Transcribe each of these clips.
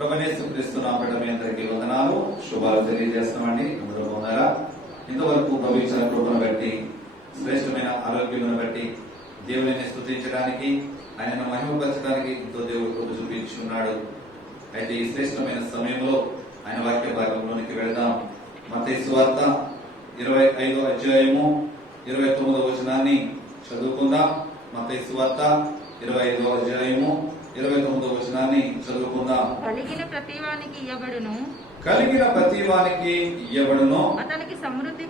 ప్రభునేసు నామమున మీ అందరికీ వందనాలు శుభాలు తెలియజేస్తున్నామండి. అందరూ బాగున్నారా? ఇంతవరకు ప్రభు ఇచ్చిన కృపను బట్టి, శ్రేష్టమైన ఆరోగ్యమును బట్టి దేవుని స్తుతించడానికి, ఆయనను మహిమపరచడానికి ఎంతో దేవుడు కృప చూపించున్నాడు. అయితే ఈ శ్రేష్టమైన సమయంలో ఆయన వాక్య భాగంలోనికి వెళదాం. మత్తయి సువార్త 25వ అధ్యాయము 29వ వచనాన్ని చదువుకుందాం. మత్తయి సువార్త 25వ అధ్యాయము 29వ వచనాన్ని చదువుకుందాం. కలిగిన ప్రతివానికి ఇయ్యబడును, అతనికి సమృద్ధి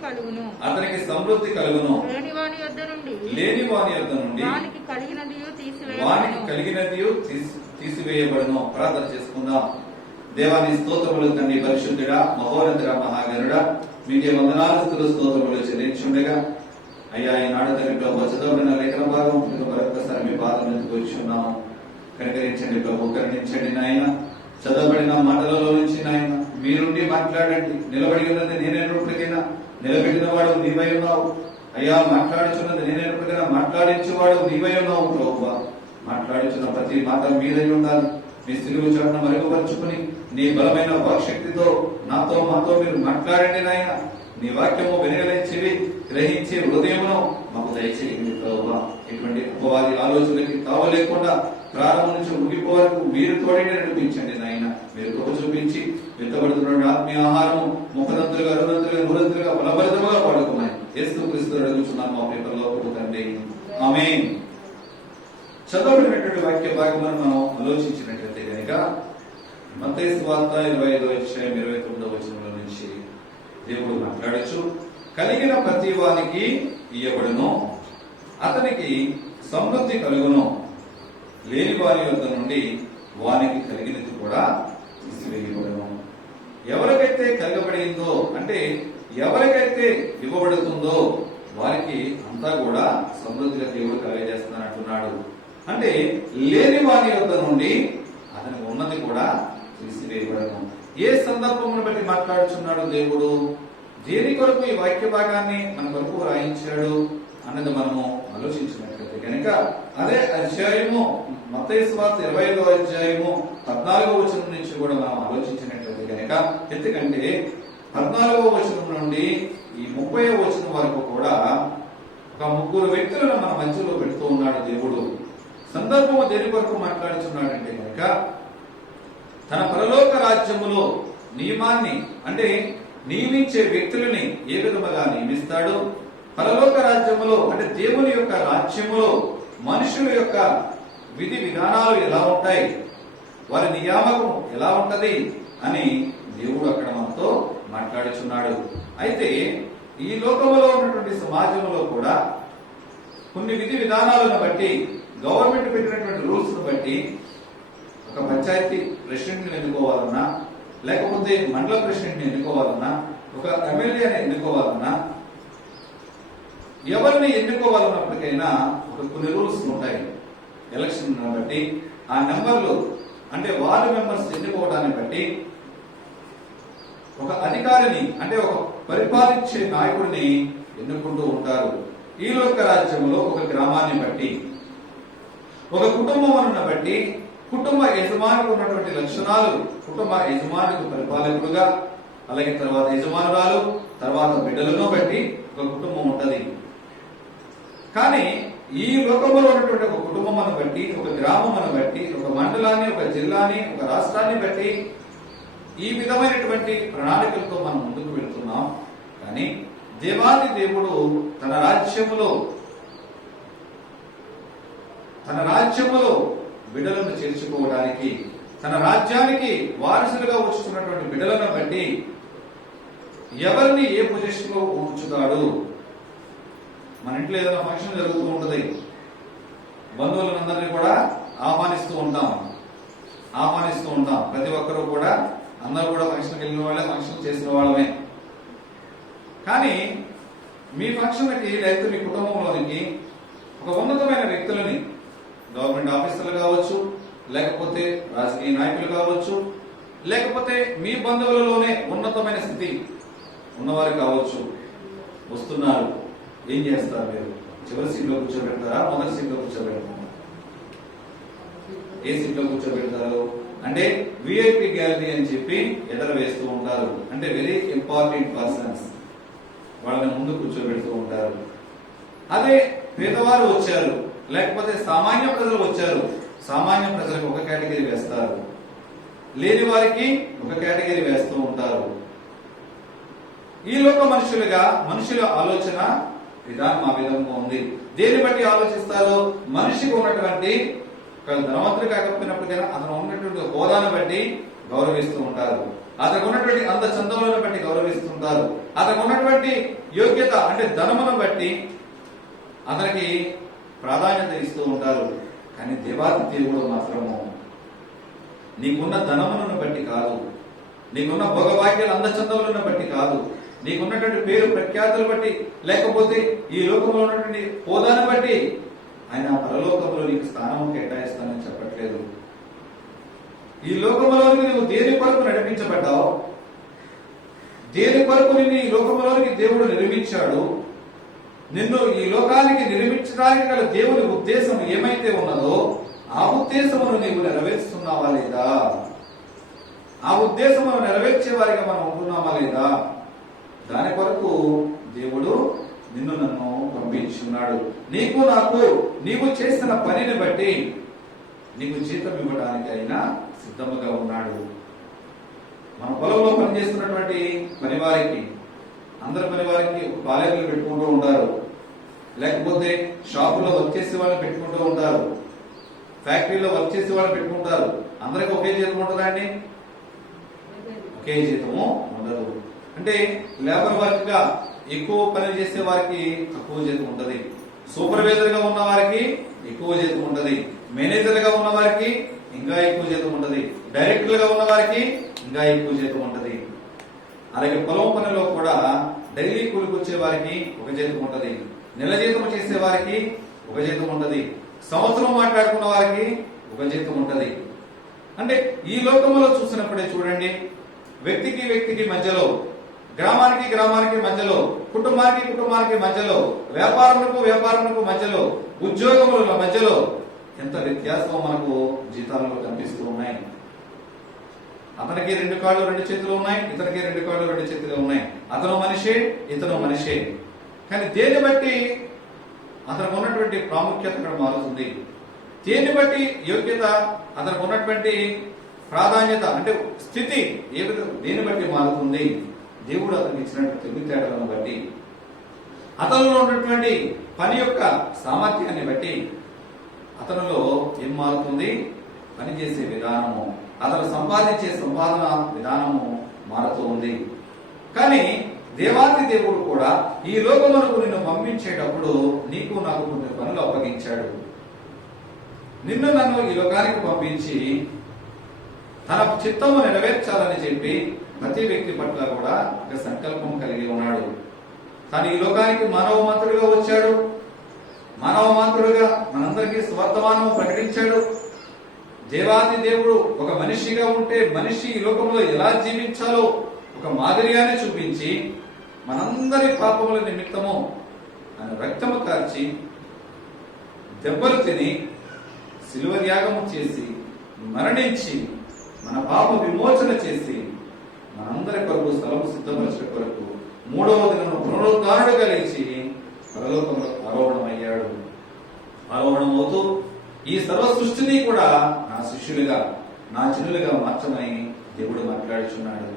కలుగును. లేనివాని యొద్ద నుండి వానికి కలిగినదియు తీసివేయబడును. ప్రార్థన చేసుకుందాం. దేవాని స్తోత్రములు తండ్రి, పరిశుద్ధుడా, మహోన్నతుడా, మహాగణుడా, మీకే వందనాలు స్తోత్రములు చెల్లించుండగా అయ్యా ఈనాడు తండ్రి ప్రభు చదవబడిన లేఖన భాగం మరొకసారి మీ పాదం ఎందుకు వచ్చి ఉన్నాము. కనికరించండి ప్రభు, కరుణించండి నాయన. చదవబడిన మాటలలో నుంచి నాయన మీరుండి మాట్లాడండి. నిలబడి ఉన్నది నేనైనప్పటికైనా నిలబెట్టిన వాడు నీవై ఉన్నావు అయ్యా. మాట్లాడుచున్నది నేనైనప్పటికైనా మాట్లాడించేవాడు నీవై ఉన్నావు ప్రభు. మాట్లాడుచున్న ప్రతి మాట మీదై ఉండాలి. మీ సిలువు చాటున మరుగుపరుచుకుని నీ బలమైన వాక్శక్తితో నాతో మాతో మీరు మాట్లాడండి నాయన. నీ వాక్యము వినగలే చెవి, గ్రహించే హృదయమును మాకు దయచేయండి ప్రభువా. ఇటువంటి అపవాది ఆలోచనకి తావలేకుండా ప్రారంభం నుంచి ముగిపో వరకు మీరు తోడేంటి నడిపించండి నాయన. మీరు కృప చూపించి విత్తబడుతున్న ఆత్మీయ ఆహారము ముఖదంతులుగా, అరుదంతులుగా, నూరంతులుగా బలభరితముగా వాడుకున్నాయి. యేసు క్రీస్తు అడుగుతున్నాను మా పేపర్లో తండ్రి, ఆమేన్. చదవబడినటువంటి వాక్య భాగములను మనం ఆలోచించినట్లయితే కనుక మత్తయి సువార్త 25వ అధ్యాయం 29వ వచనంలో నుంచి దేవుడు మాట్లాడచ్చు. కలిగిన ప్రతి వానికి ఇయ్యబడును, అతనికి సమృద్ధి కలుగును. లేని వారి వద్ద నుండి వానికి కలిగినది కూడా తీసివేయబడును. ఎవరికైతే కలగబడిందో అంటే ఎవరికైతే ఇవ్వబడుతుందో వారికి అంతా కూడా సమృద్ధిగా దేవుడు కలగజేస్తానంటున్నాడు. అంటే లేని వారి వద్ద నుండి అతనికి ఉన్నది కూడా తీసివేయబడను. ఏ సందర్భమును బట్టి మాట్లాడుచున్నాడు దేవుడు? దేని కొరకు ఈ వాక్య భాగాన్ని మన కొరకు రాయించాడు అన్నది మనము ఆలోచించినట్లయితే కనుక అదే అధ్యాయము మత్తయి సువార్త 25వ అధ్యాయము 14వ వచనం నుంచి కూడా మనం ఆలోచించినట్లయితే కనుక, ఎందుకంటే 14వ వచనం నుండి ఈ 30వ వచనం వరకు కూడా ఒక ముగ్గురు వ్యక్తులను మన మధ్యలో పెడుతూ ఉన్నాడు దేవుడు. సందర్భము దేని కొరకు మాట్లాడుతున్నాడంటే కనుక తన పరలోక రాజ్యములో నియమాన్ని అంటే నియమించే వ్యక్తులని ఏ విధముగా నియమిస్తాడు, పరలోక రాజ్యములో అంటే దేవుని యొక్క రాజ్యములో మనుషుల యొక్క విధి విధానాలు ఎలా ఉంటాయి, వారి నియామకం ఎలా ఉంటది అని దేవుడు అక్కడ మనతో మాట్లాడుచున్నాడు. అయితే ఈ లోకంలో ఉన్నటువంటి సమాజంలో కూడా కొన్ని విధి విధానాలను బట్టి, గవర్నమెంట్ పెట్టినటువంటి రూల్స్ ను బట్టి ఒక పంచాయతీ ప్రెసిడెంట్ ని ఎన్నుకోవాలన్నా, లేకపోతే మండల ప్రెసిడెంట్ ని ఎన్నుకోవాలన్నా, ఒక ఎమ్మెల్యేని ఎన్నుకోవాలన్నా, ఎవరిని ఎన్నుకోవాలన్నప్పటికైనా ఒక కొన్ని రూల్స్ ఉంటాయి. ఎలక్షన్ బట్టి ఆ నెంబర్లు అంటే వార్డు మెంబర్స్ ఎన్నుకోవడాన్ని బట్టి ఒక అధికారిని అంటే ఒక పరిపాలించే నాయకుడిని ఎన్నుకుంటూ ఉంటారు. ఈ లోక రాజ్యంలో ఒక గ్రామాన్ని బట్టి, ఒక కుటుంబం బట్టి, కుటుంబ యజమానికి ఉన్నటువంటి లక్షణాలు, కుటుంబ యజమానికి పరిపాలకుడుగా, అలాగే తర్వాత యజమానురాలు, తర్వాత బిడ్డలను బట్టి ఒక కుటుంబం ఉంటది. కానీ ఈ లోకంలో ఉన్నటువంటి ఒక కుటుంబం బట్టి, ఒక గ్రామం బట్టి, ఒక మండలాన్ని, ఒక జిల్లాని, ఒక రాష్ట్రాన్ని బట్టి ఈ విధమైనటువంటి ప్రణాళికలతో మనం ముందుకు వెళ్తున్నాం. కానీ దేవాది దేవుడు తన రాజ్యములో బిడ్డలను చేర్చుకోవడానికి, తన రాజ్యానికి వారసులుగా వస్తున్నటువంటి బిడ్డలను బట్టి ఎవరిని ఏ పొజిషన్ లో ఉంచుతాడు. మన ఇంట్లో ఏదైనా ఫంక్షన్ జరుగుతూ ఉంటది, బంధువులందరినీ కూడా ఆహ్వానిస్తూ ఉంటాం. ప్రతి ఒక్కరూ కూడా అందరూ కూడా ఫంక్షన్కి వెళ్ళిన వాళ్ళే, ఫంక్షన్ చేసిన వాళ్ళమే. కానీ మీ ఫంక్షన్కి లేకపోతే మీ కుటుంబంలోనికి ఒక ఉన్నతమైన వ్యక్తులని, గవర్నమెంట్ ఆఫీసర్లు కావచ్చు, లేకపోతే రాజకీయ నాయకులు కావచ్చు, లేకపోతే మీ బంధువులలోనే ఉన్నతమైన స్థితి ఉన్నవారు కావచ్చు, వస్తున్నారు. ఏం చేస్తారు? మీరు చివరి సీట్లో కూర్చోబెడతారా, మొదటి సీట్లో కూర్చోబెడతారా? ఏ సీట్లో కూర్చోబెడతారు? అంటే విఐపి గ్యాలరీ అని చెప్పి ఎదర వేస్తూ ఉంటారు. అంటే వెరీ ఇంపార్టెంట్ పర్సన్స్, వాళ్ళని ముందు కూర్చోబెడుతూ ఉంటారు. అదే పేదవారు వచ్చారు, లేకపోతే సామాన్య ప్రజలు వచ్చారు, సామాన్య ప్రజలకు ఒక కేటగిరీ వేస్తారు, లేని వారికి ఒక కేటగిరీ వేస్తూ ఉంటారు. ఈ లోక మనుషులుగా మనుషుల ఆలోచన విధానం ఆ విధంగా ఉంది. దేన్ని బట్టి ఆలోచిస్తారు? మనిషికి ఉన్నటువంటి ధనవంతులు కాకపోయినప్పటికైనా అతను ఉన్నటువంటి హోదాను బట్టి గౌరవిస్తూ ఉంటారు, అతనికి ఉన్నటువంటి అంత చందములను బట్టి గౌరవిస్తుంటారు, అతనికి ఉన్నటువంటి యోగ్యత అంటే ధనమును బట్టి అతనికి ప్రాధాన్యత ఇస్తూ ఉంటారు. కానీ దేవాది దేవుడు మాత్రము నీకున్న ధనములను బట్టి కాదు, నీకున్న భోగభాగ్యాలు అందచందములను బట్టి కాదు, నీకున్నటువంటి పేరు ప్రఖ్యాతులు బట్టి, లేకపోతే ఈ లోకంలో ఉన్నటువంటి హోదాను బట్టి ఆయన పరలోకంలో నీకు స్థానం కేటాయిస్తానని చెప్పట్లేదు. ఈ లోకంలోనికి నువ్వు దేని కొరకు నడిపించబడ్డావు, దేని కొరకు నిన్ను ఈ లోకంలోనికి దేవుడు నిర్మించాడు, నిన్ను ఈ లోకానికి నిర్మించడానికి గల దేవుని ఉద్దేశం ఏమైతే ఉన్నదో ఆ ఉద్దేశమును నీవు నెరవేరుస్తున్నావా లేదా? ఆ ఉద్దేశమును నెరవేర్చే వారిగా మనం ఉంటున్నామా లేదా? దాని కొరకు దేవుడు నిన్ను నన్ను పంపించున్నాడు. నీకు నాకు నీవు చేసిన పనిని బట్టి నీకు జీతం ఇవ్వడానికి అయినా సిద్ధముగా ఉన్నాడు. మన పొలంలో పనిచేస్తున్నటువంటి పనివారికి, అందరి పనివారికి పాలకులు పెట్టుకుంటూ ఉంటారు, లేకపోతే షాపులో వర్క్ చేసే వాళ్ళని పెట్టుకుంటూ ఉంటారు, ఫ్యాక్టరీలో వర్క్ చేసే వాళ్ళని పెట్టుకుంటారు. అందరికి ఒకే జీతం ఉంటుందా అండి? ఒకే జీతము ఉండదు. అంటే లేబర్ వర్క్ గా ఎక్కువ పని చేసే వారికి తక్కువ జీతం ఉంటది, సూపర్వైజర్ గా ఉన్న వారికి ఎక్కువ జీతం ఉంటది, మేనేజర్ గా ఉన్న వారికి ఇంకా ఎక్కువ జీతం ఉంటది, డైరెక్టర్ గా ఉన్న వారికి ఇంకా ఎక్కువ జీతం ఉంటది. అలాగే పొలం పనిలో కూడా డైలీ కూలికి వచ్చే వారికి ఒక జీతం ఉంటది, నెల జీతం చేసే వారికి ఒక జీతం ఉంటది, సంవత్సరం మాట్లాడుకున్న వారికి ఒక జీతం ఉంటది. అంటే ఈ లోకంలో చూసినప్పుడే చూడండి, వ్యక్తికి వ్యక్తికి మధ్యలో, గ్రామానికి గ్రామానికి మధ్యలో, కుటుంబానికి కుటుంబానికి మధ్యలో, వ్యాపారములకు మధ్యలో, ఉద్యోగముల మధ్యలో ఎంత వ్యత్యాసం మనకు జీతాలలో కనిపిస్తూ ఉన్నాయి. అతనికి 2 కాళ్ళు 2 చేతులు ఉన్నాయి, ఇతనికి 2 కాళ్ళు 2 చేతులు ఉన్నాయి. అతను మనిషే, ఇతను మనిషే. కానీ దేన్ని బట్టి అతనికి ఉన్నటువంటి ప్రాముఖ్యత అక్కడ మారుతుంది, దేన్ని బట్టి యోగ్యత, అతనికి ఉన్నటువంటి ప్రాధాన్యత అంటే స్థితి ఏ విధంగా దేన్ని బట్టి మారుతుంది? దేవుడు అతనికి ఇచ్చినటువంటి తెలివితేటలను బట్టి, అతనిలో ఉన్నటువంటి పని యొక్క సామర్థ్యాన్ని బట్టి అతనిలో ఏం మారుతుంది? పనిచేసే విధానము, అతను సంపాదించే సంపాదన విధానము మారుతూ ఉంది. కానీ దేవాది దేవుడు కూడా ఈ లోకమునకు నిన్ను పంపించేటప్పుడు నీకు నాకు కొన్ని పనులు అప్పగించాడు. నిన్ను నన్ను ఈ లోకానికి పంపించి తన చిత్తము నెరవేర్చాలని చెప్పి ప్రతి వ్యక్తి పట్ల కూడా ఒక సంకల్పం కలిగి ఉన్నాడు. తను ఈ లోకానికి మానవ మాతృడిగా వచ్చాడు, మానవ మాతృడిగా మనందరికీ స్వర్తమానము ప్రకటించాడు. దేవాది దేవుడు ఒక మనిషిగా ఉంటే మనిషి ఈ లోకంలో ఎలా జీవించాలో ఒక మాదిరిగానే చూపించి మనందరి పాపముల నిమిత్తము ఆయన రక్తము కార్చి దెబ్బలు తిని శిలువ త్యాగము చేసి మరణించి మన పాప విమోచన చేసి మనందరి కొరకు స్థలము సిద్ధపరచే కొరకు 3వ దినమున పునరుద్ధానుడుగా లేచి పరలోకంలో ఆరోహణమయ్యాడు. ఆరోహణమవుతూ ఈ సర్వ సృష్టిని కూడా నా శిష్యులుగా, నా జనులుగా మార్చమని దేవుడు మాట్లాడుచున్నాడు.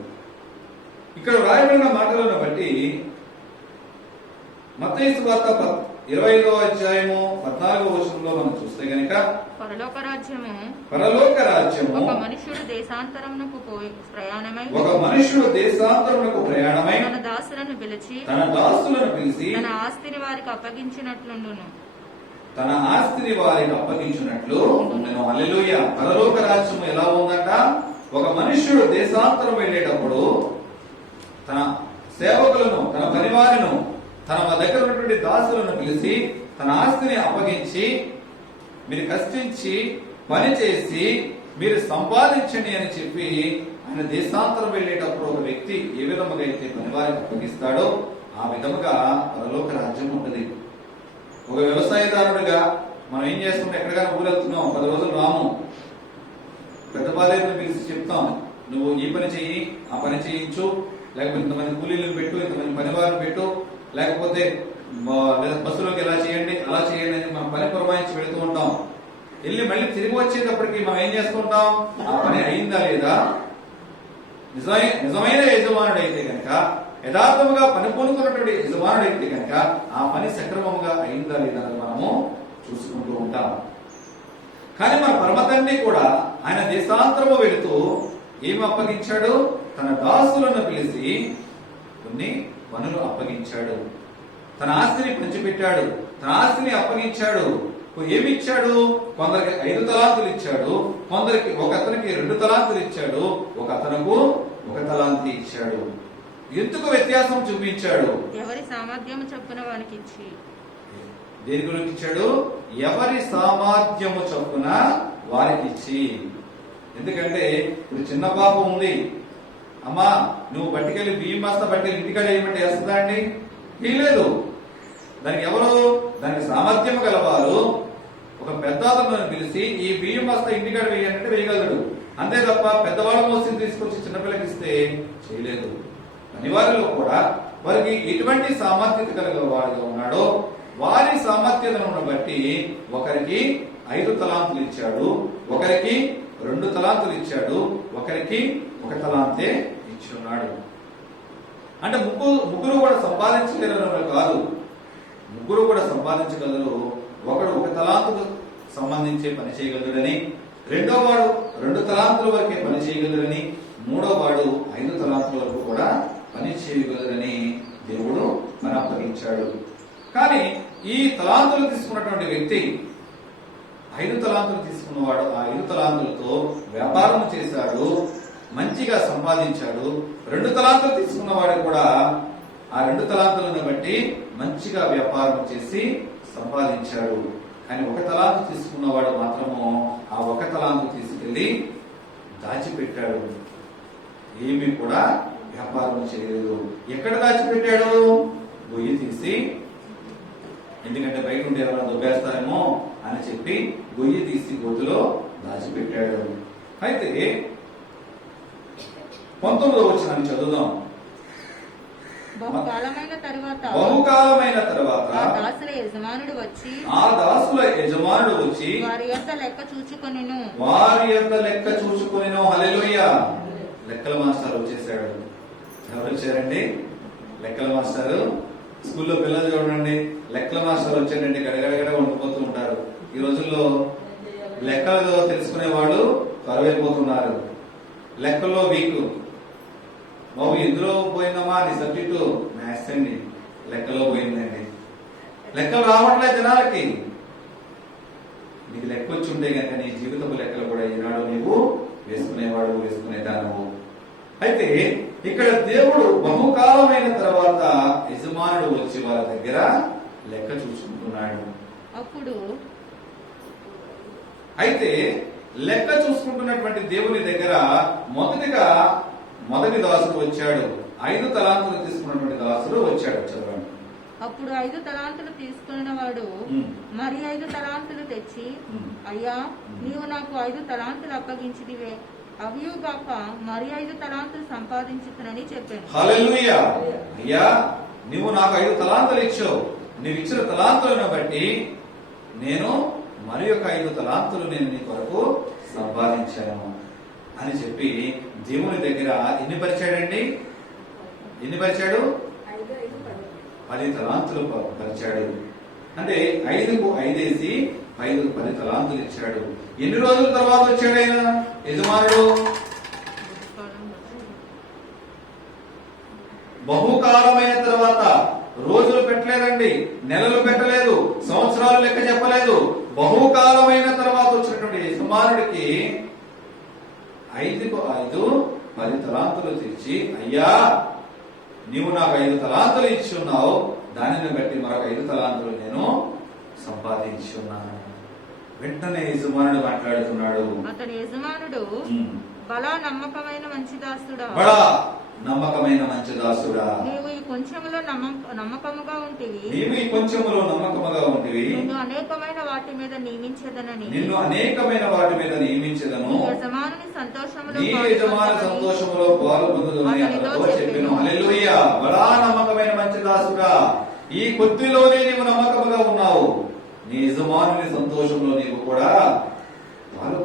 ఇక్కడ రాయబడిన మాటలను బట్టి మత్తయి సువార్త 25వ అధ్యాయము 14వ వచనంలో మనం చూస్తే గనుక పరలోక రాజ్యము ఒక మనుష్యుడు దేశాంతరమునకు ప్రయాణమై తన దాసులను పిలిచి తన ఆస్తిని వారికి అప్పగించినట్లు నేను హల్లెలూయా. పరలోక రాజ్యము ఎలా ఉందంట? ఒక మనుష్యుడు దేశాంతరం వెళ్ళేటప్పుడు తన సేవకులను, తన పరివారను, తన దగ్గర ఉన్నటువంటి దాసులను పిలిచి తన ఆస్తిని అప్పగించి మీరు కష్టించి పని చేసి మీరు సంపాదించండి అని చెప్పి ఆయన దేశాంతరం వెళ్ళేటప్పుడు ఒక వ్యక్తి ఏ విధముగా అయితే పనివారికి అప్పగిస్తాడో ఆ విధముగా పరలోక రాజ్యం ఉంటుంది. ఒక వ్యవసాయదారుడిగా మనం ఏం చేస్తుంటే ఎక్కడికైనా ఊరెళ్తున్నాం, 10 రోజులు రాము, పెద్ద బాధ్యతను పిలిచి చెప్తాం, నువ్వు ఈ పని చెయ్యి, ఆ పని చేయించు, లేకపోతే ఇంతమంది కూలీలను పెట్టు, ఇంతమంది పనివారిని పెట్టు, లేకపోతే లేదా బస్సులోకి ఎలా చేయండి, అలా చేయండి అని మనం పని పురమాయించి వెళుతూ ఉంటాం. వెళ్ళి మళ్ళీ తిరిగి వచ్చేటప్పటికి మనం ఏం చేస్తుంటాం, ఆ పని అయిందా లేదా? నిజమైన యజమానుడు అయితే కనుక, యథార్థముగా పని పూనుకున్నటువంటి యజమానుడు అయితే కనుక ఆ పని సక్రమంగా అయిందా లేదా అని మనము చూసుకుంటూ ఉంటాం. కానీ మన పరమతండ్రి కూడా ఆయన దేశాంతరము వెళుతూ ఏమి అప్పగించాడు? తన దాసులను పిలిచి కొన్ని పనులు అప్పగించాడు. తన ఆస్తిని పంచిపెట్టాడు, తన ఆస్తిని అప్పగించాడు. ఏమి ఇచ్చాడు? కొందరికి 5 తలాంతులు ఇచ్చాడు, కొందరికి ఒక అతనికి 2 తలాంతులు ఇచ్చాడు, ఒక అతనుకు 1 తలాంతి ఇచ్చాడు. ఎందుకు వ్యత్యాసం చూపించాడు? ఎవరి సామర్థ్యము చొప్పున వానికి ఇచ్చి. దేని గురించి ఇచ్చాడు? ఎవరి సామర్థ్యము చొప్పున వారికి ఇచ్చి. ఎందుకంటే ఇప్పుడు చిన్న పాప ఉంది, అమ్మా నువ్వు బట్టికెళ్ళి బియ్యం బస్తా బట్టికెళ్ళి ఇంటికాడ ఏమంటే వేస్తుందా అండి? లేదు. దానికి ఎవరు? దానికి సామర్థ్యం గలవారు ఒక పెద్ద అతను పిలిచి ఈ బియ్యం బస్తా ఇంటికాడ వేయాలంటే వేయగలడు. అంతే తప్ప పెద్దవాళ్ళ మోసం తీసుకొచ్చి చిన్నపిల్లకి ఇస్తే చేయలేదు. అనివార్యంలో కూడా వారికి ఎటువంటి సామర్థ్యత కలిగిన వాడిగా ఉన్నాడో వారి సామర్థ్యతను బట్టి ఒకరికి 5 తలాంతులు ఇచ్చాడు, ఒకరికి 2 తలాంతులు ఇచ్చాడు, ఒకరికి 1 తలాంతే ఇచ్చున్నాడు. అంటే ముగ్గురు కూడా సంపాదించగలరు కాదు, ముగ్గురు కూడా సంపాదించగలరు. ఒకడు 1 తలాంతుకు సంబంధించే పని చేయగలరని, రెండో వాడు 2 తలాంతుల వరకే పని చేయగలరని, మూడో వాడు 5 తలాంతుల వరకు కూడా పని చేయగలరని దేవుడు మన అప్పగించాడు. కానీ ఈ తలాంతులు తీసుకున్నటువంటి వ్యక్తి 5 తలాంతులు తీసుకున్నవాడు ఆ 5 తలాంతులతో వ్యాపారం చేశాడు, మంచిగా సంపాదించాడు. 2 తలాంతులు తీసుకున్నవాడు కూడా ఆ 2 తలాంతులను బట్టి మంచిగా వ్యాపారం చేసి సంపాదించాడు. కానీ 1 తలాంతు తీసుకున్నవాడు మాత్రము ఆ 1 తలాంతు తీసుకెళ్లి దాచిపెట్టాడు, ఏమీ కూడా వ్యాపారం చేయలేదు. ఎక్కడ దాచిపెట్టాడు? గొయ్యి తీసి, ఎందుకంటే బయట ఉండి ఎవరైనా దొబ్బేస్తారేమో అని చెప్పి గొయ్యి తీసి గొడ్డులో దాచిపెట్టాడు. అయితే 19వ వచనాన్ని చదువుదాం. బహుకాలమైన తరువాత ఆ దాసుల యజమానుడు వచ్చి వారి యొక్క లెక్క చూచుకొనెను. హల్లెలూయా. లెక్కల మాస్టర్ వచ్చేసాడు. ఎవరు వచ్చారండి? లెక్కల మాస్టర్. స్కూల్లో పిల్లలు చూడండి, లెక్కల మాస్టర్ వచ్చారండి, గడగడగడ వండిపోతూ ఉంటారు. ఈ రోజుల్లో లెక్కలు తెలుసుకునే వాళ్ళు త్వరవైపోతున్నారు. లెక్కల్లో వీక్. బాబు ఎందులో పోయిందమ్మా నీ సబ్జెక్టు? మ్యాథ్స్ అండి. లెక్కలో పోయిందండి. లెక్కలు రావట్లేదు జనాలకి. నీకు లెక్క వచ్చి ఉంటే కనుక నీ జీవితపు లెక్కలు కూడా ఈనాడు నీవు వేసుకునేదానవు. అయితే ఇక్కడ దేవుడు బహుకాలమైన తర్వాత యజమానుడు వచ్చి వాళ్ళ దగ్గర లెక్క చూసుకుంటున్నాడు. అప్పుడు అయితే లెక్క చూసుకుంటున్నటువంటి దేవుని దగ్గర మొదటి దాసుడు వచ్చాడు. 5 తలాంతులు తీసుకున్నటువంటి దాసుడు వచ్చాడు. చదవండి. అప్పుడు 5 తలాంతులు తీసుకున్న వాడు మరి 5 తలాంతులు తెచ్చి, అయ్యా నీవు నాకు 5 తలాంతులు అప్పగించిదివే, అవియుగాక మరి 5 తలాంతులు సంపాదించుతునని చెప్పాను. హల్లెలూయా. అయ్యా నువ్వు నాకు 5 తలాంతులు ఇచ్చావు, నీవు ఇచ్చిన తలాంతులను బట్టి నేను మరి ఒక 5 తలాంతులు నేను నీ కొరకు సంపాదించాను అని చెప్పి దేవుని దగ్గర ఎన్ని పరిచాడండి? 10 తలాంతులు పరిచాడు. అంటే 5కు 5 వేసి 5కు 10 తలాంతులు ఇచ్చాడు. ఎన్ని రోజుల తర్వాత వచ్చాడు ఆయన యజమానుడు? బహుకాలమైన తర్వాత. రోజులు పెట్టలేదండి, నెలలు పెట్టలేదు, సంవత్సరాలు లెక్క చెప్పలేదు. బహుకాలమైన తర్వాత వచ్చినటువంటి యజమానుడికి 5కు 5 10 తలాంతులు తెచ్చి, అయ్యా నీవు నాకు 5 తలాంతులు ఇచ్చి ఉన్నావు, దానిని బట్టి మరొక 5 తలాంతులు నేను సంపాదించి ఉన్నాను. వెంటనే యజమానుడు మాట్లాడుతున్నాడు. అతని యజమానుడు, బలా నమ్మకమైన మంచి దాసుడా. నమ్మకమైన మంచి దాసుడా, నీవు ఈ కొంచెములో నమ్మకముగా ఉంటివి, నీవు ఈ కొంచెములో నమ్మకముగా ఉంటివి, నిన్ను అనేకమైన వాటి మీద నియమించదనని నిన్ను అనేకమైన వాటి మీద నియమించదను, నీ యజమానుని సంతోషములో నీ యజమాని సంతోషములో పాలు పొందుదని అతనితో చెప్పెను. హల్లెలూయా. బలా నమ్మకమైన మంచి దాసుడా, ఈ కొద్దిలోనే నీవు నమ్మకముగా ఉన్నావు, నీ యజమానుని సంతోషంలో నీవు కూడా పాలు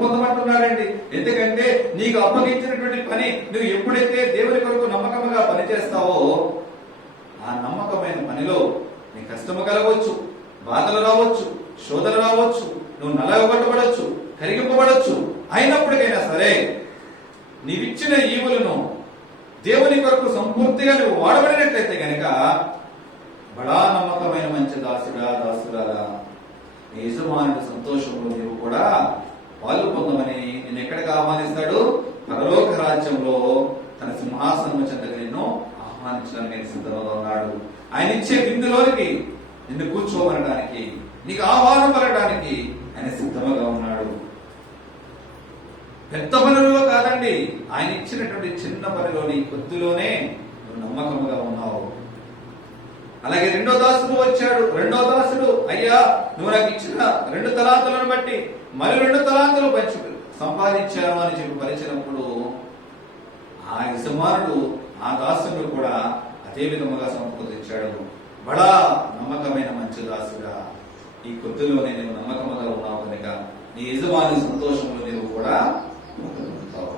పొందమంటున్నాడండి. ఎందుకంటే నీకు అప్పగించినటువంటి పని నువ్వు ఎప్పుడైతే దేవుని కొరకు నమ్మకముగా పనిచేస్తావో ఆ నమ్మకమైన పనిలో నీ కష్టము కలగవచ్చు, బాధలు రావచ్చు, శోధన రావచ్చు, నువ్వు నలగొట్టబడచ్చు, కరిగింపబడచ్చు. అయినప్పటికైనా సరే నీవిచ్చిన ఈవులను దేవుని కొరకు సంపూర్తిగా నువ్వు వాడబడినట్లయితే గనక బడా నమ్మకమైన మంచి దాసుడా దాసురాలా, నీ యజమానుడి సంతోషంలో నీవు కూడా పాలు పొందమని నేను ఎక్కడికి ఆహ్వానిస్తాడు? పరలోక రాజ్యంలో తన సింహాసనం చెంతగా నిన్ను ఆహ్వానించడానికి నేను సిద్ధంగా ఉన్నాడు. ఆయన ఇచ్చే విందులోనికి నిన్ను కూర్చోమనడానికి, నీకు ఆహ్వానం పలకడానికి ఆయన సిద్ధంగా ఉన్నాడు. పెద్ద పనులలో కాదండి, ఆయన ఇచ్చినటువంటి చిన్న పనిలోని కొద్దిలోనే నువ్వు నమ్మకముగా ఉన్నావు. అలాగే రెండో దాసుడు వచ్చాడు. రెండో దాసుడు, అయ్యా నువ్వు నాకు ఇచ్చిన 2 తలాంతులను బట్టి మరి 2 తలాంతులు సంపాదించాను అని చెప్పి పరిచినప్పుడు ఆ యజమానుడు ఆ దాసుడు కూడా అదే విధముగా సంపాదించాడు. బడా నమ్మకమైన మంచి దాసుగా, ఈ కొద్దిలోనే నువ్వు నమ్మకముగా ఉన్నావు కనుక నీ యజమాని సంతోషంలో నీవు కూడా ఉంటావు.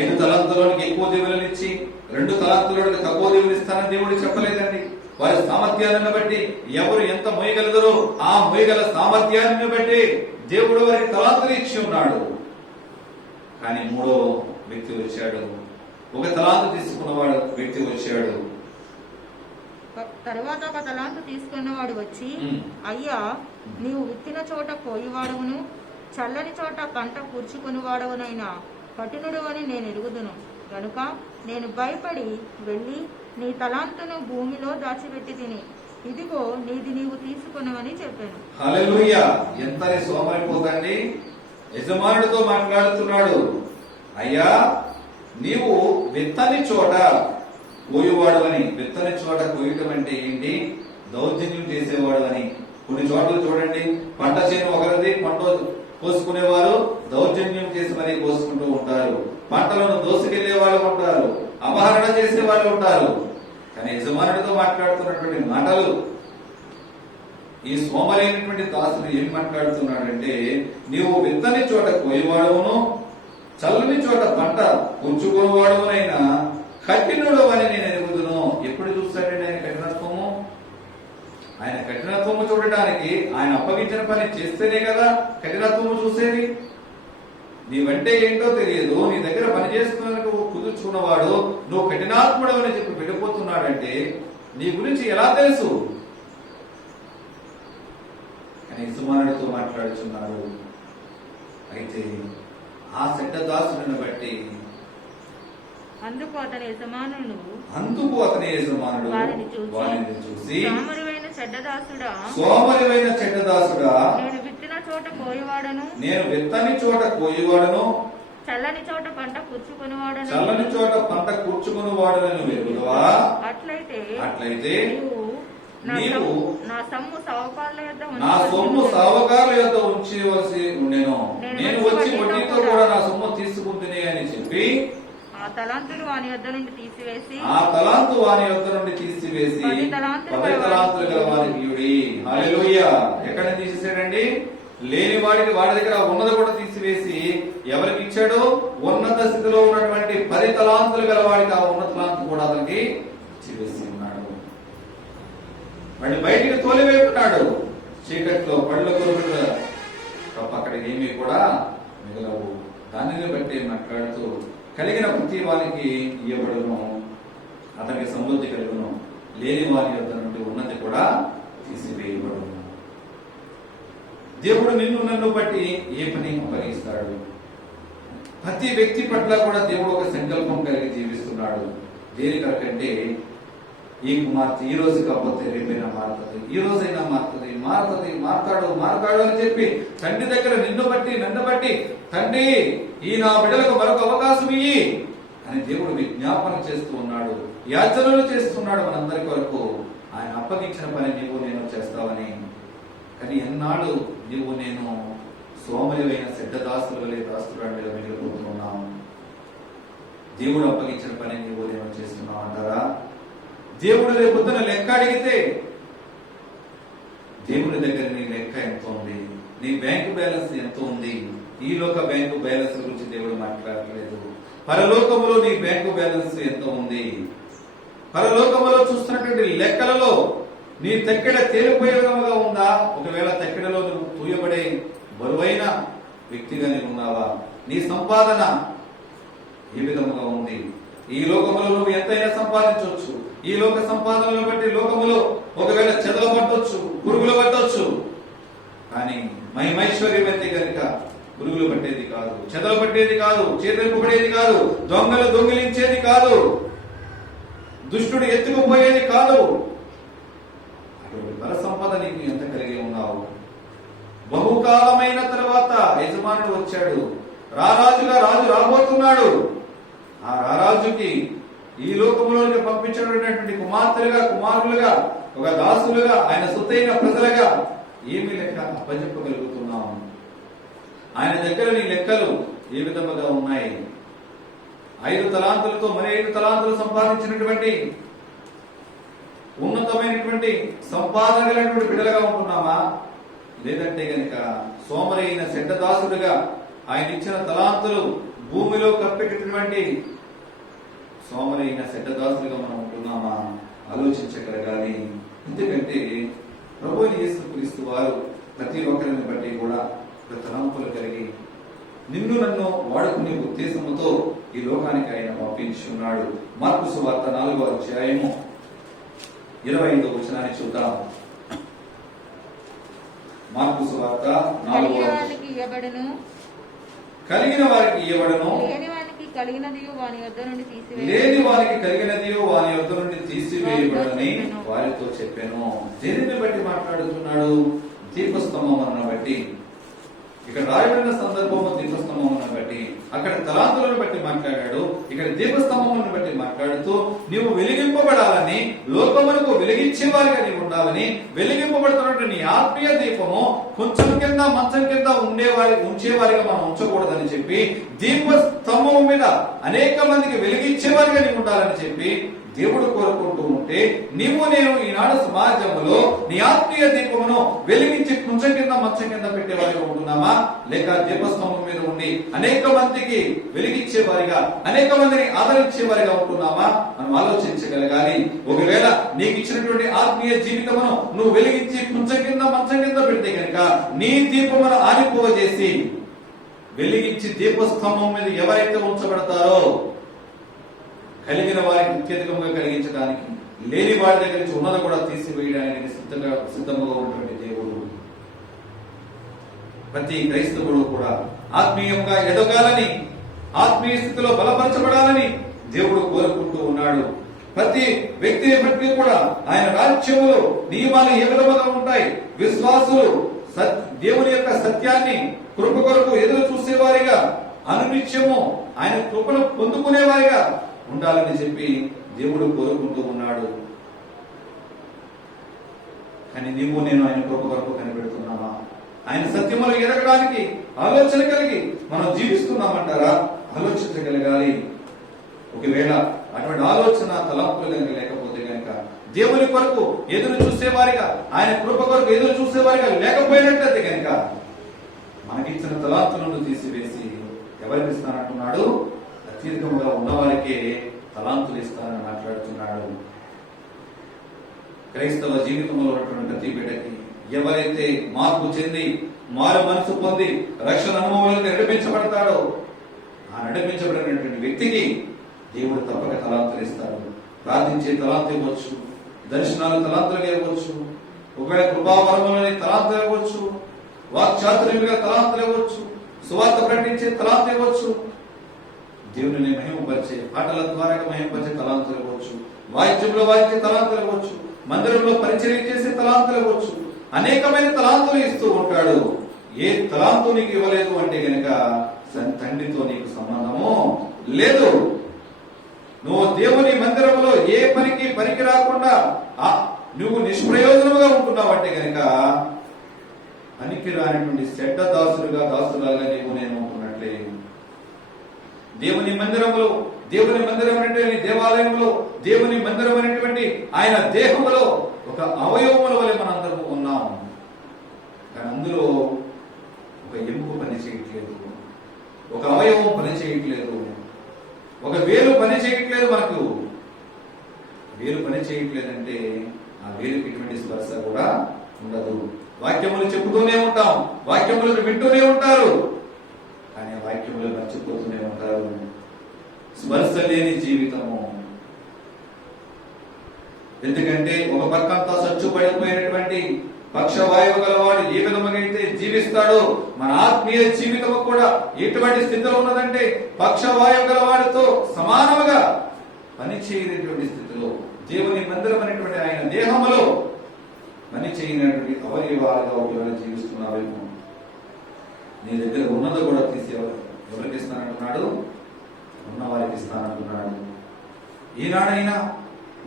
5 తలాంతులోనికి ఎక్కువ దీవులను ఇచ్చి 2 తలాంతులోనికి తక్కువ దీవులు ఇస్తానని దేవుడు చెప్పలేదండి. వారి సామర్థ్యాలను బట్టి ఎవరు ఎంత మోయగలదో ఆ మోయగల సామర్థ్యాన్ని బట్టి దేవుడు వారికి తలాంతులు ఇచ్చి ఉన్నాడు. కానీ 3వ వ్యక్తి వచ్చాడు, 1 తలాంతు తీసుకున్నవాడు వ్యక్తి వచ్చాడు. తరువాత 1 తలాంతు తీసుకున్నవాడు వచ్చి, అయ్యా నీవు విత్తిన చోట కోయివాడవును, చల్లని చోట పంట కూర్చుకుని వాడవునైనా కఠినుడు అని నేను ఎరుగుదును గనుక నేను భయపడి వెళ్ళి నీ తలాంతును భూమిలో దాచిపెట్టి తిని, ఇదిగో నీది నీవు తీసుకున్నావని చెప్పాను. హల్లెలూయా. ఎంత సోమరిపోతండి. యజమానుడితో మాట్లాడుతున్నాడు, అయ్యా నీవు విత్తని చోట కోయువాడు అని. విత్తని చోట కోయటం అంటే ఏంటి? దౌర్జన్యం చేసేవాడు అని. కొన్ని చోట్ల చూడండి, పంట చేను ఒకరిది, పంట కోసుకునేవారు దౌర్జన్యం చేసి మరీ కోసుకుంటూ ఉంటారు. పంటలను దోసుకెళ్లే వాళ్ళు ఉంటారు, అపహరణ చేసే వాళ్ళు ఉంటారు. కానీ యజమానుడితో మాట్లాడుతున్నటువంటి మాటలు, ఈ సోమరైనటువంటి దాసుడు ఏం మాట్లాడుతున్నాడంటే, నీవు విత్తని చోట కోయవాడవును, చల్లని చోట పంట పుంజుకునేవాడవునైనా కఠినుడు అని నేను ఎరుగుదును. ఎప్పుడు చూస్తాడండి ఆయన కఠినత్వము? ఆయన కఠినత్వము చూడటానికి ఆయన అప్పగించిన పని చేస్తేనే కదా కఠినత్వము చూసేది. నీవంటే ఏంటో తెలియదు, నీ దగ్గర పని చేసుకునేందుకు కుదుర్చుకున్నవాడు నువ్వు కఠినాత్ముడు అని చెప్పి వెళ్ళిపోతున్నాడంటే నీ గురించి ఎలా తెలుసు? అని యజమానుడితో మాట్లాడుచున్నారు. అయితే ఆ చెడ్డ దాసుని బట్టి అందుకు అతని యజమానుడు వారిని చూసి, సోమరివైన చెడ్డ దాసుడా, నేను విత్తని చోట కోయవాడను, చల్లని చోట పంట కూర్చుకునివాడను వెరుగుదువా? అట్లయితే నీవు నా సొమ్ము సావుకారుల యొద్ద ఉంచవలసి ఉండెను. నేను వచ్చి వడ్డీతో కూడా నా సొమ్ము తీసుకుంటునే అని చెప్పి ఆ తలాంతు వాని యొద్ద నుండి తీసివేసి 10 తలాంతులు గల వారికి ఇయ్యుడి. హల్లెలూయా. ఎక్కడ తీసేసాడండి? లేని వాడికి వాడి దగ్గర ఉన్నది కూడా తీసివేసి ఎవరికి ఇచ్చాడు? ఉన్నత స్థితిలో ఉన్నటువంటి 10 తలాంతులు గల వాడికి ఆ ఉన్నత తలాంతు కూడా అతనికి ఇచ్చివేసి ఉన్నాడు. వాడిని బయటికి తోలివేపున్నాడు. చీకట్లో పళ్ళ కొరకు తప్ప అక్కడికి ఏమీ కూడా మిగలవు. దానిని బట్టి మాట్లాడుతూ, కలిగిన ప్రతి వానికి ఇవ్వబడును, అతనికి సమృద్ధి కలుగును, లేని వారి యొద్ద నుండి ఉన్నది కూడా తీసివేయబడును. దేవుడు నిన్ను నన్ను బట్టి ఏ పని అప్పగిస్తాడు? ప్రతి వ్యక్తి పట్ల కూడా దేవుడు ఒక సంకల్పం కలిగి జీవిస్తున్నాడు. దేని కొరకంటే ఈ కుమార్తె ఈ రోజు కాకపోతే రేపైనా మారుతుంది, ఈ రోజైనా మారుతుంది, మారుతాడు అని చెప్పి తండ్రి దగ్గర నన్ను బట్టి తండ్రి ఈ నా బిడ్డలకు మరొక అవకాశం ఇయ్యి అని దేవుడు విజ్ఞాపన చేస్తూ ఉన్నాడు, యాచనలు చేస్తున్నాడు మనందరి కొరకు. ఆయన అప్పగించిన పని నీవు నేను చేస్తావని. కానీ ఎన్నాళ్ళు నీవు నేను సోమరివైన చెడ్డ దాస్తులు దాస్తురాండిగా మిగిలిపోతున్నాం. దేవుడు అప్పగించిన పని నీవు నేను చేస్తున్నావు అంటారా? దేవుడు రేపొద్దున లెక్క అడిగితే దేవుడి దగ్గర నీ లెక్క ఎంత ఉంది, నీ బ్యాంకు బ్యాలెన్స్ ఎంత ఉంది? ఈ లోక బ్యాంకు బ్యాలెన్స్ గురించి దేవుడు మాట్లాడలేదు. పరలోకములో నీ బ్యాంకు బ్యాలెన్స్ ఎంత ఉంది? పరలోకములో చూస్తున్నటువంటి లెక్కలలో నీ తెక్కెడ తేలిపోయే విధంగా ఉందా? ఒకవేళ తెక్కెడలో నువ్వు తూయబడే బరువైన వ్యక్తిగా నీవు ఉన్నావా? నీ సంపాదన ఏ విధముగా ఉంది? ఈ లోకములో నువ్వు ఎంతైనా సంపాదించవచ్చు. ఈ లోక సంపాదనను బట్టి లోకములో ఒకవేళ చెదలు పట్టొచ్చు, పురుగులు పట్టొచ్చు. కానీ మహిమైశ్వర్యం అయితే కనుక పురుగులు పట్టేది కాదు, చెదలు పట్టేది కాదు, చేతింపబడేది కాదు, దొంగలు దొంగిలించేది కాదు, దుష్టుడు ఎత్తుకుపోయేది కాదు. అటువంటి బల సంపద నీకు ఎంత కలిగి ఉన్నావు? బహుకాలమైన తర్వాత యజమానుడు వచ్చాడు, రారాజుగా రాజు రాబోతున్నాడు. ఆ రారాజుకి ఈ లోకంలోకి పంపించబడినటువంటి కుమార్తెలుగా కుమారులుగా ఒక దాసులుగా ఆయన సొత్తైన ప్రజలుగా ఏమి లెక్క అప్పచెప్పగలుగుతున్నాం? ఆయన దగ్గర నీ లెక్కలు ఏ విధముగా ఉన్నాయి? 5 తలాంతులతో మరి 5 తలాంతులు సంపాదించినటువంటి ఉన్నతమైనటువంటి సంపాదన కలిగినటువంటి బిడ్డలుగా ఉంటున్నామా? లేదంటే గనక సోమరైన చెడ్డదాసుడుగా ఆయన ఇచ్చిన తలాంతులు భూమిలో కప్పెట్టినటువంటి సోమరైన చెడ్డదాసులుగా మనం ఉంటున్నామా? ఆలోచించగలగాలి. ఎందుకంటే ప్రభువైన యేసుక్రీస్తు వారు ప్రతి ఒక్కరిని బట్టి కూడా తలంపులు కలిగి నిన్ను నన్ను వాడుకునే ఉద్దేశముతో ఈ లోకానికి ఆయన పంపించి ఉన్నాడు. మార్కు సువార్త 4వ అధ్యాయము 25వ వచనాన్ని చూద్దాం. మార్కు సువార్త 4వ కలిగిన వారికి ఇవ్వబడును, లేని వారికి కలిగినదియు వాని యొద్ద నుండి తీసివేయబడని వారితో చెప్పాను. దేనిని బట్టి మాట్లాడుతున్నాడు? దీపస్తంభమును బట్టి. ఇక్కడ రాయబడిన సందర్భము దీపస్తంభమును బట్టి, అక్కడ తలాంతులను బట్టి మాట్లాడాడు. ఇక్కడ దీపస్తంభమును బట్టి మాట్లాడుతూ నీవు వెలిగింపబడాలని, లోకమునకు వెలిగించే వారిగా నీవు ఉండాలని, వెలిగింపబడుతున్నటువంటి నీ ఆత్మీయ దీపము కొంచెం కింద మంచం కింద ఉంచేవారిగా మనం ఉంచకూడదని చెప్పి, దీపస్తంభము మీద అనేక మందికి వెలిగించేవారిగా నీవు ఉండాలని చెప్పి దేవుడు కోరుకుంటూ ఉంటే, నీవు నేను ఈనాడు సమాజంలో నీ ఆత్మీయ దీపమును వెలిగించి కొంచెం కింద మంచం కింద పెట్టేవారిగా ఉంటున్నామా? లేక దీపస్తంభం మీద ఉండి అనేక మందికి వెలిగించేవారిగా, అనేక మందిని ఆదరించేవారిగా ఉంటున్నామా? మనం ఆలోచించగలగాలి. ఒకవేళ నీకు ఇచ్చినటువంటి ఆత్మీయ జీవితమును నువ్వు వెలిగించి కొంచెం కింద మంచం కింద పెడితే కనుక నీ దీపమును ఆరిపోజేసి వెలిగించి దీపస్తంభం మీద ఎవరైతే ఉంచబడతారో కలిగిన వారికి అత్యధికంగా కలిగించడానికి, లేని వారి దగ్గర నుంచి ఉన్నది కూడా తీసివేయడానికి సిద్ధంగా ఉన్నటువంటి దేవుడు. ప్రతి క్రైస్తవుడు కూడా ఆత్మీయంగా ఎదగాలని, ఆత్మీయ స్థితిలో బలపరచబడాలని దేవుడు కోరుకుంటూ ఉన్నాడు. ప్రతి వ్యక్తిని బట్టి కూడా ఆయన రాజ్యములో నియమాలు ఏ విధముగా ఉంటాయి? విశ్వాసులు దేవుని యొక్క సత్యాన్ని కృప కొరకు ఎదురు చూసేవారిగా, అనునిత్యము ఆయన కృపను పొందుకునేవారిగా ఉండాలని చెప్పి దేవుడు కోరుకుంటూ ఉన్నాడు. కానీ నీవు నేను ఆయన కృప కొరకు కనిపెడుతున్నామా? ఆయన సత్యములో ఎదగడానికి ఆలోచన కలిగి మనం జీవిస్తున్నామంటారా? ఆలోచించగలగాలి. ఒకవేళ అటువంటి ఆలోచన తలంపులు కనుక లేకపోతే కనుక దేవుని కొరకు ఎదురు చూసేవారిగా, ఆయన కృప కొరకు ఎదురు చూసేవారిగా లేకపోయినట్లయితే కనుక మనకిచ్చిన తలాంతులను తీసివేసి ఎవరికి ఇస్తానంటున్నాడు? అత్యధికంగా ఉన్నవారికే తలాంతులు ఇస్తానని మాట్లాడుతున్నాడు. క్రైస్తవ జీవితంలో ఉన్నటువంటి ప్రతి బిడ్డకి ఎవరైతే మార్పు చెంది మారు మనసు పొంది రక్షణ అనుభవాలకు నడిపించబడతాడో ఆ నడిపించబడినటువంటి వ్యక్తికి దేవుడు తప్పక తలాంతులు ఇస్తాడు. ప్రార్థించే తలాంతు ఇవ్వచ్చు, దర్శనాలు తలాంతులుగా ఇవ్వచ్చు, ఒకవేళ కృపావరములని తలాంతులు ఇవ్వచ్చు, వాక్చాతుర్యులుగా తలాంతులు ఇవ్వచ్చు, సువార్త ప్రకటించే తలాంతు ఇవ్వచ్చు, దేవుని మహిమపరిచే పాటల ద్వారా మహిమపరిచే తలాంతులు ఇవ్వచ్చు, వాయిద్యంలో వాయించే తలాంతులు ఇవ్వచ్చు, మందిరంలో పరిచర్య చేసే తలాంతులు ఇవ్వచ్చు, అనేకమైన తలాంతులు ఇస్తూ ఉంటాడు. ఏ తలాంతు నీకు ఇవ్వలేదు అంటే గనక తండ్రితో నీకు సంబంధము లేదు. నువ్వు దేవుని మందిరంలో ఏ పనికి పనికి రాకుండా నువ్వు నిష్ప్రయోజనముగా ఉంటున్నావంటే గనక పనికి రానటువంటి చెడ్డ దాసులుగా నీవు నేను ఉంటున్నట్లే. దేవుని మందిరంలో, దేవుని మందిరం అనేటువంటి దేవాలయంలో, దేవుని మందిరం అనేటువంటి ఆయన దేహములో ఒక అవయవముల వలె మనందరము ఉన్నాం. కానీ అందులో ఒక ఎముక పని చేయట్లేదు, ఒక అవయవం పని చేయట్లేదు, ఒక వేలు పని చేయట్లేదు. మనకు వేలు పని చేయట్లేదంటే ఆ వేలుకి ఎటువంటి స్పర్శ కూడా ఉండదు. వాక్యములు చెప్పుతూనే ఉంటాం, వాక్యములను వింటూనే ఉంటారు, కానీ వాక్యములు మర్చిపోతూనే ఉంటారు. స్పర్శ లేని జీవితము. ఎందుకంటే ఒక పక్కంతా సచ్చుపడిపోయినటువంటి పక్షవాయువు గలవాడు ఏ విధముగా అయితే జీవిస్తాడో మన ఆత్మీయ జీవితము కూడా ఎటువంటి స్థితిలో ఉన్నదంటే పక్షవాయువు గలవాడితో సమానముగా పని చేయనటువంటి స్థితిలో, దేవుని మందిరం అనేటువంటి ఆయన దేహములో పని చేయనటువంటి అవయవాలుగా ఒకవేళ జీవిస్తున్నావేమో. నీ దగ్గర ఉన్నది కూడా తీసి ఎవరికి ఇస్తానంటున్నాడు? ఉన్న వారికి ఇస్తానంటున్నాడు. ఈనాడైనా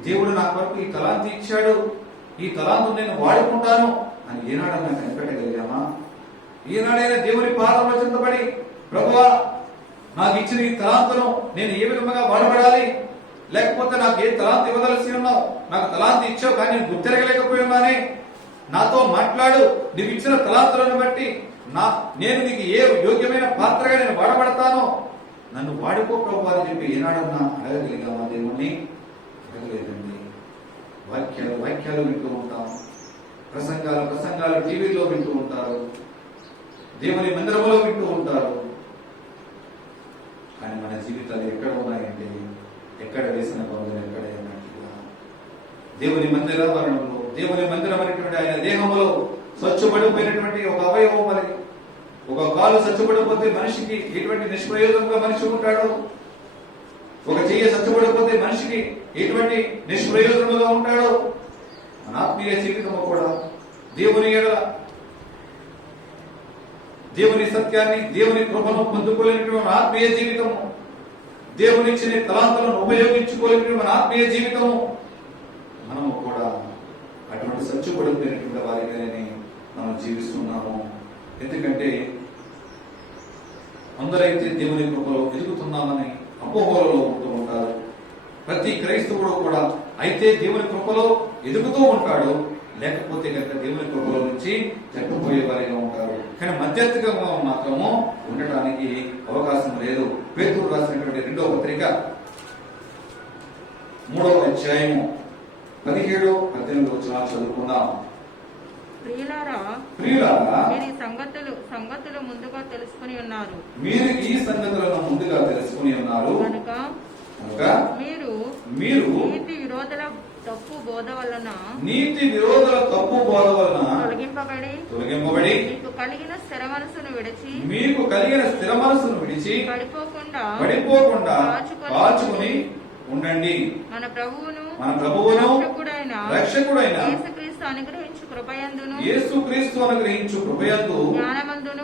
దేవుడు నా కొరకు ఈ తలాంతి ఇచ్చాడు, ఈ తలాంతు నేను వాడుకుంటాను అని ఏనాడన్నా కనిపెట్టగలిగామా? ఈనాడైనా దేవుని పాదంలో చింతపడి, ప్రభువా నాకు ఇచ్చిన ఈ తలాంతును నేను ఏ విధంగా వాడబడాలి, లేకపోతే నాకు ఏ తలాంతి ఇవ్వదలసి ఉన్నావు, నాకు తలాంతి ఇచ్చావు కానీ నేను గుర్తిరగలేకపోయినానే, నాతో మాట్లాడు, నీవు ఇచ్చిన తలాంతులను బట్టి నేను నీకు ఏ యోగ్యమైన పాత్రగా నేను వాడబడతానో నన్ను వాడుకో ప్రభు అని చెప్పి ఏనాడన్నా అడగగలిగామా దేవుణ్ణి? అడగలేదండి. వాక్యాలు వింటూ ఉంటాం, ప్రసంగాలు టీవీలో వింటూ ఉంటారు, దేవుని మందిరంలో వింటూ ఉంటారు, కానీ మన జీవితాలు ఎక్కడ ఉన్నాయంటే ఎక్కడ వేసిన పనులు ఎక్కడ అన్నట్టుగా. దేవుని మందిరావరణంలో, దేవుని మందిరం అనేటువంటి ఆయన దేహంలో స్వచ్ఛపడిపోయినటువంటి ఒక అవయవం మరి, ఒక కాలు స్వచ్ఛపడిపోతే మనిషికి ఎటువంటి నిష్ప్రయోజనంగా మనిషి ఉంటాడు, ఒక చెయ్యి స్వచ్ఛపడిపోతే మనిషికి ఎటువంటి నిష్ప్రయోజనముగా ఉంటాడు. మన ఆత్మీయ జీవితము కూడా దేవుని ఎడల, దేవుని సత్యాన్ని, దేవుని కృపను పొందుకోలేనటువంటి ఆత్మీయ జీవితము, దేవుని ఇచ్చిన తలాంతులను ఉపయోగించుకోలేనటువంటి మన ఆత్మీయ జీవితము, మనము కూడా అటువంటి స్వచ్ఛపడిపోయినటువంటి వారిగానే మనం జీవిస్తున్నాము. ఎందుకంటే అందరైతే దేవుని కృపలో ఎదుగుతున్నామని అపోహలలో ఉంటూ ఉంటారు. ప్రతి క్రైస్తవుడు కూడా అయితే దేవుని కృపలో ఎదుగుతూ ఉంటాడు, లేకపోతే కనుక దేవుని కృపలో నుంచి తప్పిపోయే వారిగా ఉంటారు. కానీ మధ్యస్థికంగా మాత్రము ఉండటానికి అవకాశం లేదు. పేతురు రాసినటువంటి 2వ పత్రిక 3వ అధ్యాయము 17-18 వచనాలు చదువుకుందాం. ప్రియులారా, మీరు ఈ సంగతులు ముందుగా తెలుసుకుని ఉన్నారు. మీరు ఈ సంగతులను ముందుగా తెలుసుకుని ఉన్నారు కనుక మీరు నీతి విరోధుల తప్పు బోధ వలన తొలగింపబడి మీకు కలిగిన స్థిర మనసును విడిచి పడిపోకుండా కాచుకుని ఉండండి. మన ప్రభువును రక్షకుడైన యేసుక్రీస్తు అనుగ్రహించు కృపయందు జ్ఞానమందును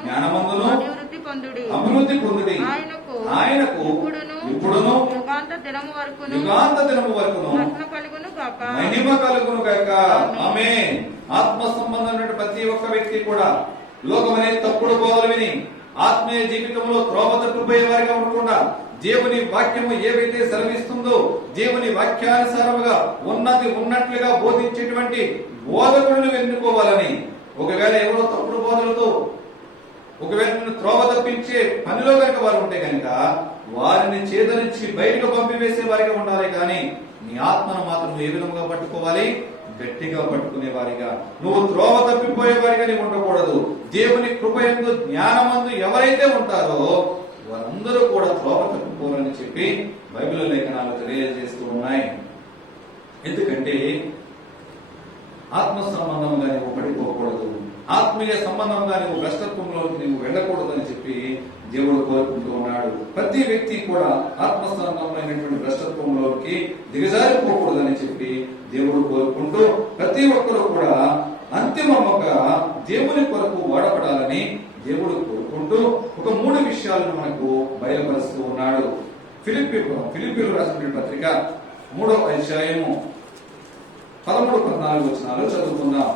అభివృద్ధి పొందుడి. ఆయనకు ఇప్పుడును యుగాంత దినము వరకును మహిమ కలుగును గాక. ఆమేన్. ఆత్మ సంబంధమైన ప్రతి ఒక్క వ్యక్తి కూడా లోకమనే తప్పుడు బోధలు విని ఆత్మీయ జీవితంలో త్రోవ తప్పిపోయే వారిగా ఉండకుండా దేవుని వాక్యము ఏవైతే సెలవిస్తుందో దేవుని వాక్యానుసారముగా ఉన్నట్లుగా బోధించేటువంటి బోధకులను ఎన్నుకోవాలని. ఒకవేళ ఎవరో తప్పుడు బోధలతో ఒకవేళ త్రోవ తప్పించే పనిలో కనుక వారు ఉంటే కనుక వారిని చేదరించి బయటకు పంపివేసే వారిగా ఉండాలి. కానీ నీ ఆత్మను మాత్రం ఏ విధంగా పట్టుకోవాలి? గట్టిగా పట్టుకునే వారిగా. నువ్వు త్రోవ తప్పిపోయే వారిగా నీవు ఉండకూడదు. దేవుని కృపయందు జ్ఞానమందు ఎవరైతే ఉంటారో వారందరూ కూడా త్రోవ తప్పిపోవాలని చెప్పి బైబిల్ లేఖనాలు తెలియజేస్తూ ఉన్నాయి. ఎందుకంటే ఆత్మ సంబంధంగా నువ్వు పడిపోకూడదు, ఆత్మీయ సంబంధంగా నువ్వు భ్రష్టత్వంలోకి నువ్వు వెళ్ళకూడదని చెప్పి దేవుడు కోరుకుంటూ ఉన్నాడు. ప్రతి వ్యక్తి కూడా ఆత్మసంబంధమైనటువంటి భ్రష్టత్వంలోకి దిగజారిపోకూడదని చెప్పి దేవుడు కోరుకుంటూ ప్రతి ఒక్కరూ కూడా అంతిమముగా దేవుని కొరకు వాడబడాలని దేవుడు కోరుకుంటూ ఒక 3 విషయాలను మనకు బయలుపరుస్తూ ఉన్నాడు. ఫిలిప్పీయులు రాసిన పత్రిక 3వ అధ్యాయము 13-14 వచనాలు చదువుకుందాం.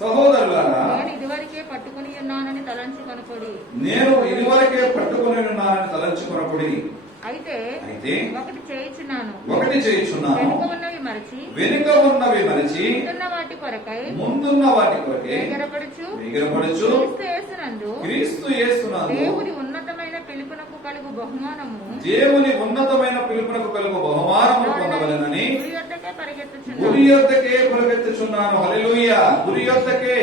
సహోదరులారా, నేను ఇదివరకే పట్టుకుని ఉన్నానని తలంచుకొనకుడి. అయితే ఒకటి చేయుచున్నాను, వెనుక ఉన్నవి మరచి ముందున్న వాటి కొరకై ఎగరపడుచు క్రీస్తు యేసునందు దేవుని ఉన్నతమైన పిలుపునకు కలుగు బహుమానము పొందవలెనని గురి యొద్దకే పరిగెత్తుచున్నాను. హల్లెలూయా. గురి యొద్దకే.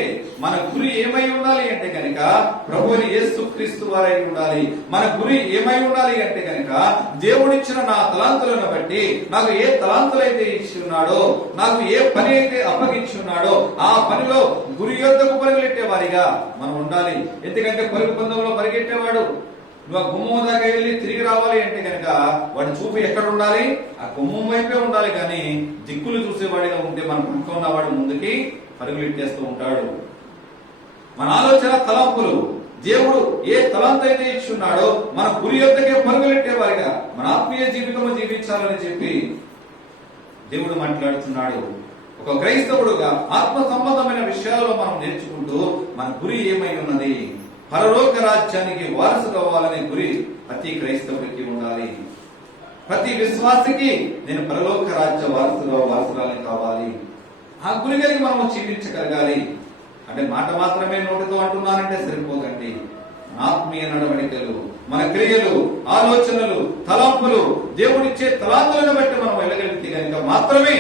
మన గురి ఏమై ఉండాలి అంటే కనుక ప్రభువుని యేసు క్రీస్తు వారై ఉండాలి. మన గురి ఏమై ఉండాలి అంటే కనుక దేవుడిచ్చిన నా తలాంతులను బట్టి నాకు ఏ తలాంతులైతే ఇచ్చి ఉన్నాడో, నాకు ఏ పని అయితే అప్పగించి ఉన్నాడో ఆ పనిలో గురి యొద్దకు పరిగెట్టే వారిగా మనం ఉండాలి. ఎందుకంటే పరుగు పందెంలో పరిగెట్టేవాడు నువ్వు ఆ గుమ్మం దాకా వెళ్ళి తిరిగి రావాలి అంటే కనుక వాడి చూపు ఎక్కడ ఉండాలి? ఆ గుమ్మం వైపే ఉండాలి. కానీ దిక్కులు చూసేవాడిగా ఉంటే మన పక్క ఉన్నవాడు ముందుకి పరుగులెట్టేస్తూ ఉంటాడు. మన ఆలోచన తలంపులు దేవుడు ఏ తలాంత అయితే ఇచ్చున్నాడో మన గురి యొద్దకే పరుగులెట్టేవారిగా మన ఆత్మీయ జీవితము జీవించాలని చెప్పి దేవుడు మాట్లాడుతున్నాడు. ఒక క్రైస్తవుడుగా ఆత్మ సంబంధమైన విషయాల్లో మనం నేర్చుకుంటూ మన గురి ఏమై ఉన్నది? పరలోక రాజ్యానికి వారసు కావాలనే గురి ప్రతి క్రైస్తవుడికి ఉండాలి. ప్రతి విశ్వాసికి నేను పరలోక రాజ్య వారసురాలని కావాలి. ఆ గురి కలిగి మనం జీవించగలగాలి. అంటే మాట మాత్రమే నోటితో అంటున్నానంటే సరిపోదండి. ఆత్మీయ నడవడికలు, మన క్రియలు, ఆలోచనలు, తలంపులు, దేవుడిచ్చే తలాంతులను బట్టి మనం వెళ్ళగలిగితే కనుక మాత్రమే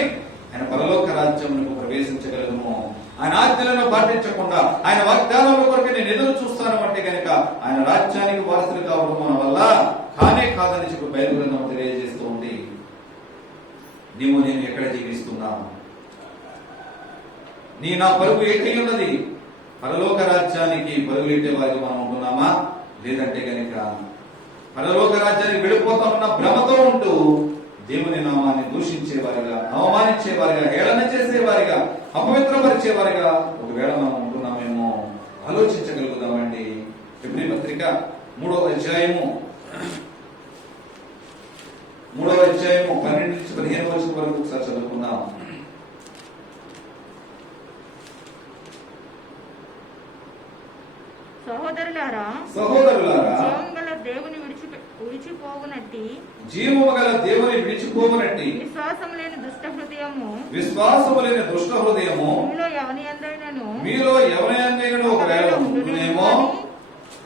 ఆయన పరలోక రాజ్యమునకు ప్రవేశించగలము. ఆయన ఆజ్ఞలను పాటించకుండా ఆయన వాగ్దానాల కొరకు నేను ఎదురు చూస్తాను అంటే కనుక ఆయన రాజ్యానికి వారసులు కావడం మన వల్ల కానే కాదని చెప్పి బైబిల్ గ్రంథం తెలియజేస్తూ ఉంది. నీవు నేను ఎక్కడ జీవిస్తున్నాను? నా పరుగు ఏకై ఉన్నది? పరలోక రాజ్యానికి పరుగులెట్టే వారికి మనం ఉంటున్నామా? లేదంటే కనుక పరలోక రాజ్యానికి వెళ్ళిపోతామన్న భ్రమతో ఉంటూ దేవుని నామాన్ని దూషించేవారిగా, అవమానించేవారిగా, హేళన చేసేవారిగా, అపవిత్రపరిచేవారిగా ఒకవేళ మనం ఉంటున్నామేమో ఆలోచించగలుగుదామండి. ఫిబ్రవరి పత్రిక 3వ అధ్యాయము 12-15 వచనం వరకు ఒకసారి చదువుకుందాం. సహోదరులారా, జీవము గల దేవుని విడిచిపోవునట్టి విశ్వాసము లేని దుష్ట హృదయము మీలో ఎవరినైనాను ఒకవేళ ఉంటునేమో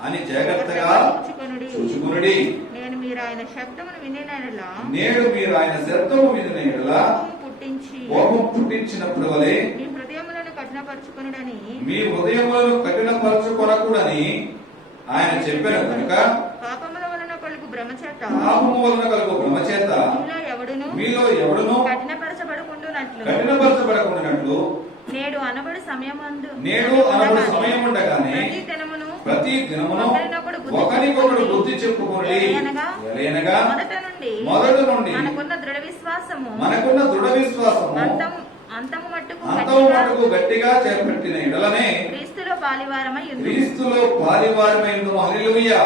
అని జాగ్రత్తగా చూచుకొనుడి. నేడు మీరు ఆయన శబ్దమును వినిన యెడల కోపం పుట్టించినప్పుడు వలె మీ హృదయములను కఠినపరచుకొనకూడని ఆయన చెప్పారు కనుక పాపముల వలన కలుగు భ్రమ చేత మీలో ఎవడును కఠినపరచబడకుండానట్లు నేడు అనబడు సమయముండగానే ప్రతి దినమును ఒకరికొకడు బుద్ధి చెప్పుకోండి. మొదటి నుండి మనకున్న దృఢ విశ్వాసము అంతము మట్టుకు గట్టిగా చేపట్టిన ఎడలనే క్రీస్తులో పాలివారమై హల్లెలూయా.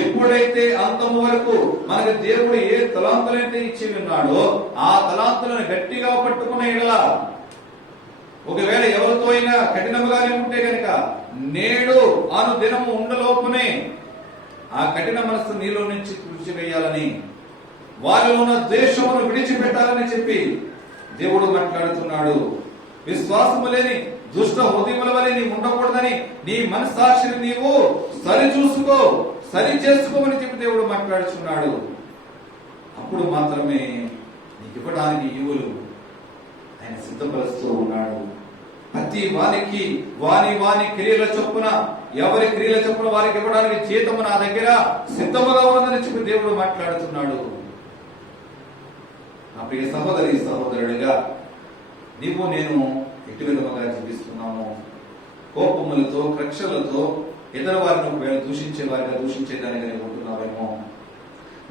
ఎప్పుడైతే అంతము వరకు మనకు దేవుడు ఏ తలాంతులైతే ఇచ్చి ఉన్నాడో ఆ తలాంతులను గట్టిగా పట్టుకున్న ఎడల, ఒకవేళ ఎవరితో అయినా కఠినముగానే ఉంటే గనక నేడు ఆను దినము ఉండలోపునే ఆ కఠిన మనస్సు నీలో నుంచి తుడిచివేయాలని, వారిలో ఉన్న ద్వేషమును విడిచిపెట్టాలని చెప్పి దేవుడు మాట్లాడుతున్నాడు. విశ్వాసము లేని దుష్ట హృదయముల వలె నీవు ఉండకూడదని నీ మనస్సాక్షిని నీవు సరి చేసుకోమని చెప్పి దేవుడు మాట్లాడుతున్నాడు. అప్పుడు మాత్రమే నీకు ఇవ్వడానికి ఈవులు ఆయన సిద్ధపరుస్తూ ఉన్నాడు. ప్రతి వానికి వాని క్రియల చొప్పున, ఎవరి క్రియల చొప్పున వారికి ఇవ్వడానికి జీతము నా దగ్గర సిద్ధముగా ఉన్నదని చెప్పి దేవుడు మాట్లాడుతున్నాడు. నా ప్రియ సహోదరుడిగా నీవు నేను ఎటు విధముగా జీవిస్తున్నాము? కోపములతో కక్షలతో ఇతర వారిని ఒకవేళ దూషించే వారిగా దూషించేదానిగా నీవు ఉంటున్నావేమో,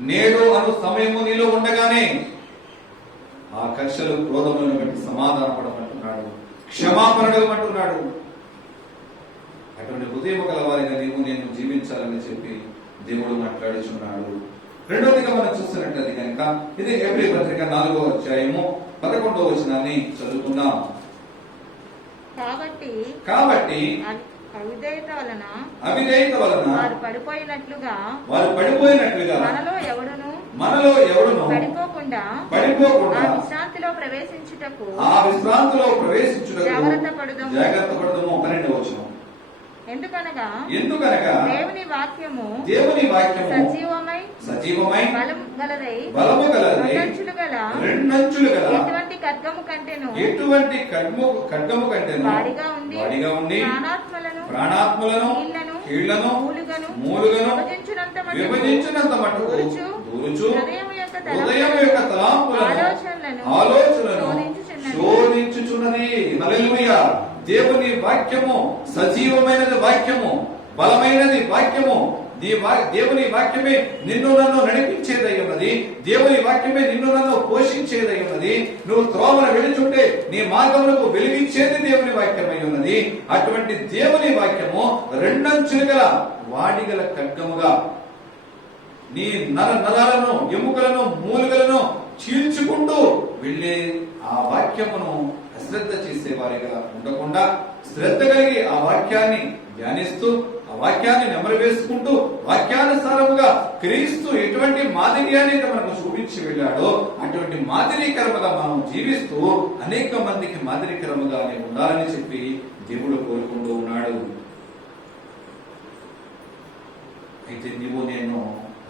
నేడు అను సమయము నీలో ఉండగానే ఆ కక్షలు క్రోధములను బట్టి సమాధానపడమంటున్నాడు, క్షమాపణ అడగమంటున్నాడు. అటువంటి హృదయం గల వారిగా నీవు నేను జీవించాలని చెప్పి దేవుడు మాట్లాడుచున్నాడు. రెండవదిగా మనం చూస్తున్నట్లయితే కనుక ఇది హెబ్రీ పత్రిక 4వ అధ్యాయము 11వ వచనాన్ని చదువుకుందాం. కాబట్టి అవిధేయత వలన వారు పడిపోయినట్లుగా మనలో ఎవడును పడిపోకుండా పడిపోకుండా ఆ విశ్రాంతిలో ప్రవేశించుటకు జాగ్రత్త పడదము. 12వ వచనం. ఎందుకనగా దేవుని వాక్యము సజీవమై బలము గలదై రెండంచులు గల ఎటువంటి ఖడ్గము కంటెను వాడిగా ఉండి ప్రాణాత్మలను కీళ్లను మూలుగను విభజించినంత మటుకు దూరుచు హృదయం యొక్క తలాంపులను ఆలోచనలను శోధించుచున్నది. హల్లెలూయా. దేవుని వాక్యము సజీవమైనది, వాక్యము బలమైనది, వాక్యము దేవుని వాక్యమే నిన్ను నన్ను నడిపించేదై ఉన్నది. దేవుని వాక్యమే నిన్ను నన్ను పోషించేదై ఉన్నది. నువ్వు త్రోవను వెళుచుంటే నీ మార్గములకు వెలిగించేది దేవుని వాక్యమై ఉన్నది. అటువంటి దేవుని వాక్యము రెండంచులు గల వాడిగల ఖడ్గముగా నీ నరాలను, ఎముకలను, మూలుగలను చీల్చుకుంటూ వెళ్ళే ఆ వాక్యమును అశ్రద్ధ చేసే వారిగా ఉండకుండా శ్రద్ధ కలిగి ఆ వాక్యాన్ని ధ్యానిస్తూ ఆ వాక్యాన్ని నెమరు వేసుకుంటూ వాక్యానుసారముగా క్రీస్తు ఎటువంటి మాదిరియాన్ని మనకు చూపించి వెళ్ళాడో అటువంటి మాదిరికరముగా మనం జీవిస్తూ అనేక మందికి మాదిరికరముగానే ఉండాలని చెప్పి దేవుడు కోరుకుంటూ ఉన్నాడు. అయితే నీవు నేను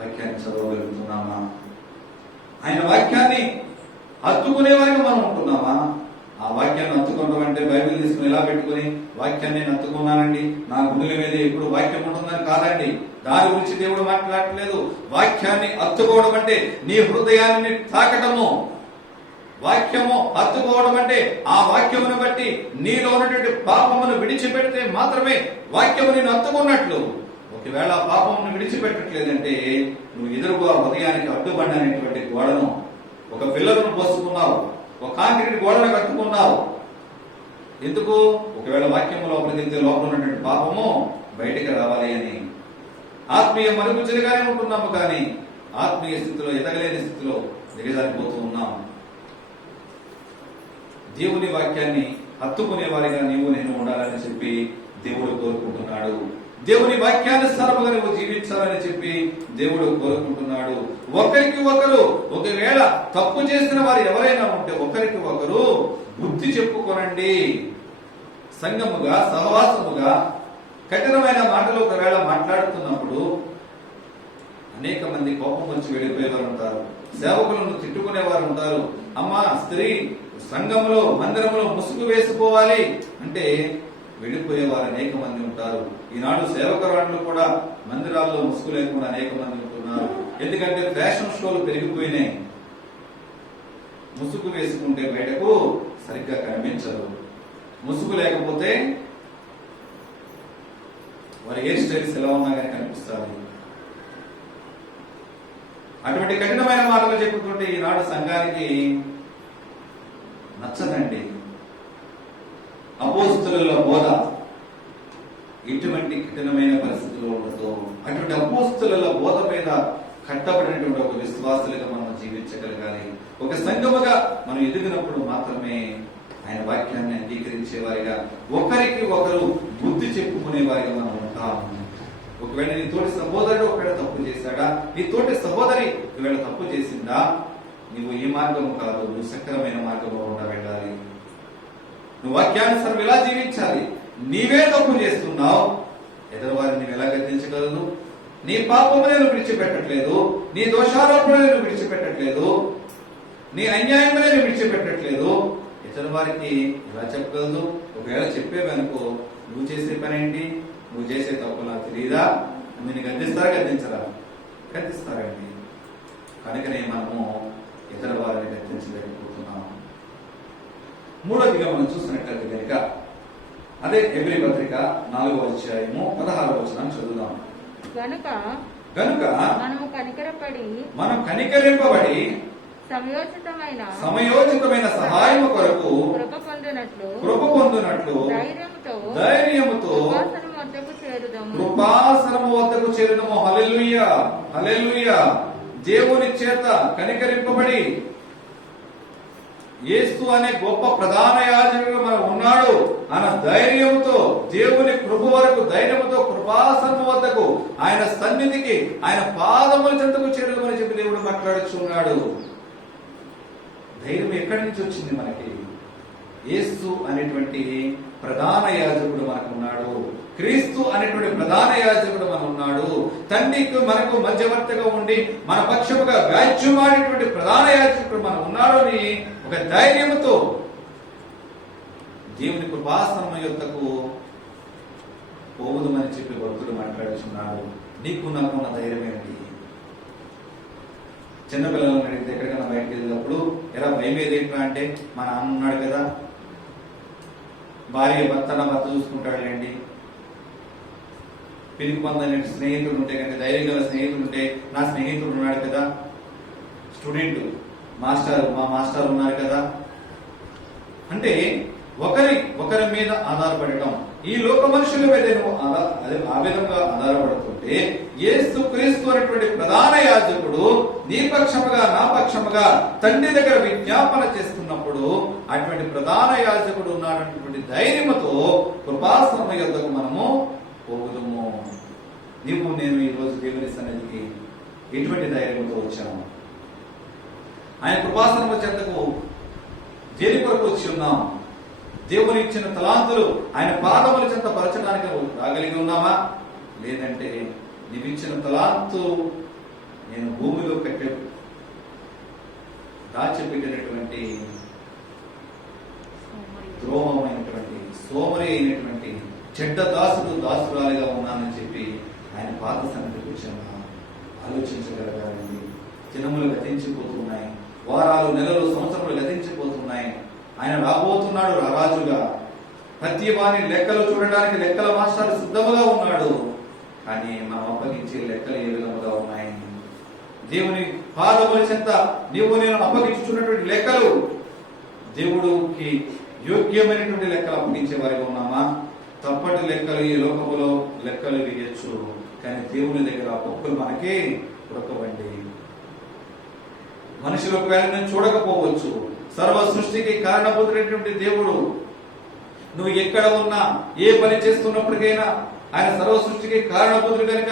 వాక్యాన్ని చదవగలుగుతున్నామా? ఆయన వాక్యాన్ని హత్తుకునే వారికి మనం ఉంటున్నామా? ఆ వాక్యాన్ని హత్తుకోవడం అంటే బైబిల్ తీసుకుని ఎలా పెట్టుకుని వాక్యాన్ని నేను హత్తుకున్నానండి, నా గుండెల మీద ఎప్పుడు వాక్యం ఉంటుందని కాదండి. దాని గురించి దేవుడు మాట్లాడట్లేదు. వాక్యాన్ని హత్తుకోవడం అంటే నీ హృదయాన్ని తాకటము. వాక్యము హత్తుకోవడం అంటే ఆ వాక్యమును బట్టి నీలో ఉన్నటువంటి పాపమును విడిచిపెడితే మాత్రమే వాక్యము నేను హత్తుకున్నట్లు. ఒకవేళ పాపమును విడిచిపెట్టట్లేదంటే నువ్వు ఎదురుగా హృదయానికి అడ్డుబండనేటువంటి గోడను, ఒక పిల్లలను పోసుకున్నావు, ఒక కాంక్రీట్ గోడను కట్టుకున్నావు. ఎందుకు? ఒకవేళ వాక్యము లోపలికి లోపల ఉన్నటువంటి పాపము బయటికి రావాలి అని. ఆత్మీయ మరుగుజ్జులుగానే ఉంటున్నాము కానీ ఆత్మీయ స్థితిలో ఎదగలేని స్థితిలో దిగజారిపోతూ ఉన్నాం. దేవుని వాక్యాన్ని హత్తుకునే వారిగా నీవు నేను ఉండాలని చెప్పి దేవుడు కోరుకుంటున్నాడు. దేవుని వాక్యానుసారముగా నువ్వు జీవించాలని చెప్పి దేవుడు కోరుకుంటున్నాడు. ఒకరికి ఒకరు ఒకవేళ తప్పు చేసిన వారు ఎవరైనా ఉంటే ఒకరికి ఒకరు బుద్ధి చెప్పుకోనండి. సంఘముగా, సహవాసముగా కఠినమైన మాటలు ఒకవేళ మాట్లాడుతున్నప్పుడు అనేక మంది కోపం వచ్చి వెళ్ళిపోయేవారు ఉంటారు. సేవకులను తిట్టుకునేవారు ఉంటారు. అమ్మా, స్త్రీ సంఘములో, మందిరంలో ముసుగు వేసుకోవాలి అంటే వెళ్ళిపోయేవారు అనేక మంది ఉంటారు. ఈనాడు సేవకురాళ్ళు కూడా మందిరాల్లో ముసుగు లేకుండా అనేక మంది ఉంటున్నారు. ఎందుకంటే ఫ్యాషన్ షోలు పెరిగిపోయినాయి. ముసుగు వేసుకుంటే బయటకు సరిగ్గా కనిపించరు. ముసుగు లేకపోతే వారి హెయిర్ స్టైల్స్ ఎలా ఉన్నా కానీ కనిపిస్తారు. అటువంటి కఠినమైన మాటలు చెప్పుకుంటే ఈనాడు సంఘానికి నచ్చదండి. అపోస్తుల బోధ ఇటువంటి కఠినమైన పరిస్థితుల్లో ఉండదు. అటువంటి అపోస్తుల బోధ మీద కట్టబడినటువంటి ఒక విశ్వాసులుగా మనం జీవించగలగాలి. ఒక సంఘముగా మనం ఎదిగినప్పుడు మాత్రమే ఆయన వాక్యాన్ని అంగీకరించే వారిగా, ఒకరికి ఒకరు బుద్ధి చెప్పుకునే వారిగా మనం ఉంటాము. ఒకవేళ నీ తోటి సహోదరుడు ఒకవేళ తప్పు చేశాడా, నీ తోటి సహోదరి ఒకవేళ తప్పు చేసిందా, నువ్వు ఈ మార్గము కాదు, నువ్వు సక్రమైన మార్గంలో ఉండ వెళ్ళాలి. నువ్వు వాక్యానుసారం ఎలా జీవించాలి. నీవే తప్పు చేస్తున్నావు, ఎదురువారిని నువ్వు ఎలా గద్దించగలదు? నీ పాపము నేను విడిచిపెట్టట్లేదు, నీ దోషారోపణ నేను విడిచిపెట్టట్లేదు, నీ అన్యాయము నేను విడిచిపెట్టట్లేదు, ఇతరు వారికి ఎలా చెప్పగలదు? ఒకవేళ చెప్పేవనుకో, నువ్వు చేసే పని ఏంటి, నువ్వు చేసే తప్పు నాకు తెలియదా, నేను గద్దిస్తారా గద్దించరా? గద్దిస్తారండి. కనుకనే మనము ఇతర వారిని గద్దించలేకపోతున్నాము. మూడవదిగా మనం చూస్తున్నట్లయితే కనుక అదే హెబ్రీ పత్రిక 4వ అధ్యాయము 16వ వచనం చదువుదాం. గనుక గనుక మనం కనికరింపబడి సమయోచితమైన సహాయము కొరకు కృప పొందునట్లు ధైర్యముతో కృపాసనము వద్దకు చేరుదము. హల్లెలూయా, హల్లెలూయా. దేవుని చేత కనికరింపబడి యేసు అనే గొప్ప ప్రధాన యాజకుడు మనం ఉన్నాడు అన్న ధైర్యంతో దేవుని కృప వరకు ధైర్యంతో కృపాసనము వద్దకు ఆయన సన్నిధికి ఆయన పాదముల చెంతకు చేరుదమని చెప్పి దేవుడు మాట్లాడుచున్నాడు. ధైర్యం ఎక్కడి నుంచి వచ్చింది మనకి? యేసు అనేటువంటి ప్రధాన యాజకుడు మనకు ఉన్నాడు. క్రీస్తు అనేటువంటి ప్రధాన యాజకుడు మనం ఉన్నాడు. తండ్రికి మనకు మధ్యవర్తిగా ఉండి మన పక్షముగా వ్యాజ్యమాడేటువంటి ప్రధాన యాజకుడు మనం ఉన్నాడు అని ఒక ధైర్యంతో దేవుని కృపాసనం యొద్దకు పోవుదమని చెప్పి భక్తుడు మాట్లాడుచున్నాడు. నీకు నాకున్న ధైర్యం ఏంటి? చిన్నపిల్లలను అడిగితే ఎక్కడికైనా బయటకు వెళ్ళినప్పుడు ఎలా భయం ఏదేంటా అంటే మా నాన్న ఉన్నాడు కదా, భార్య భర్త చూసుకుంటాడులేండి, పిరికి పొందని స్నేహితుడు ఉంటే కనుక ధైర్యం గల స్నేహితుడు ఉంటే నా స్నేహితుడు ఉన్నాడు కదా, స్టూడెంట్ మా మాస్టర్ ఉన్నారు కదా అంటే ఒకరి మీద ఆధారపడటం. ఈ లోక మనుషుల మీద ఆ విధంగా ఆధారపడుతుంటే యేసు క్రీస్తు అనేటువంటి ప్రధాన యాజకుడు నీ పక్షముగా నా పక్షముగా తండ్రి దగ్గర విజ్ఞాపన చేస్తున్నప్పుడు అటువంటి ప్రధాన యాజకుడు ఉన్నటువంటి ధైర్యముతో కృపాసనము యొద్దకు మనము పోగుదము. నీవు నేను ఈ రోజు దేవుని సన్నిధికి ఎటువంటి ధైర్యంతో వచ్చాము? ఆయన కృపాసనము చెంతకు దేని కొరకు వచ్చి ఉన్నాం? దేవుని ఇచ్చిన తలాంతులు ఆయన పాదముల చెంత పరచడానికి రాగలిగి ఉన్నామా? లేదంటే నీవిచ్చిన తలాంతు నేను భూమిలో దాచిపెట్టినటువంటి ద్రోహమైనటువంటి సోమరి అయినటువంటి చెడ్డ దాసురాలిగా ఉన్నానని చెప్పి ఆయన పాద సన్నిధికి వచ్చామా? ఆలోచించగలగాలండి. దినములు గతించిపోతున్నాయి, వారాలు, నెలలు, సంవత్సరములు గతించిపోతున్నాయి. ఆయన రాబోతున్నాడు రారాజుగా. ప్రతి వాని లెక్కలు చూడడానికి లెక్కల మాస్టర్ సిద్ధముగా ఉన్నాడు. కానీ మనం అప్పగించే లెక్కలు ఏ విధముగా ఉన్నాయి? దేవుని పాదముల చెంత నీవు నేను అప్పగించుకున్నటువంటి లెక్కలు దేవుడికి యోగ్యమైనటువంటి లెక్కలు అప్పగించే వారిగా ఉన్నామా? తప్పటి లెక్కలు ఈ లోకములో లెక్కలు వేయచ్చు, కానీ దేవుని దగ్గర ఒక్కరు మనకే ఉడకవండి. మనుషులు ఒకవేళ నేను చూడకపోవచ్చు, సర్వ సృష్టికి కారణభూతుడైనటువంటి దేవుడు నువ్వు ఎక్కడ ఉన్నా ఏ పని చేస్తున్నప్పటికైనా ఆయన సర్వ సృష్టికి కారణభూతుడు కనుక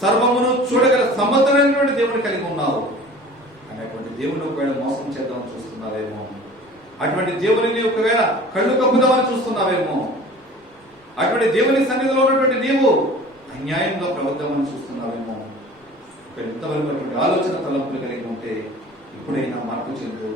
సర్వమును చూడగల సమర్థమైనటువంటి దేవుని కలిగి ఉన్నావు. అనేటువంటి దేవుని ఒకవేళ మోసం చేద్దామని చూస్తున్నావేమో, అటువంటి దేవుని ఒకవేళ కళ్ళు కప్పుదామని చూస్తున్నావేమో, అటువంటి దేవుని సన్నిధిలో ఉన్నటువంటి నీవు అన్యాయంగా ప్రవర్తమని చూస్తున్నావేమో. ఎంతవరకు అటువంటి ఆలోచన తలంపులు కలిగి ఉంటే ఇప్పుడైనా మార్పు చెందు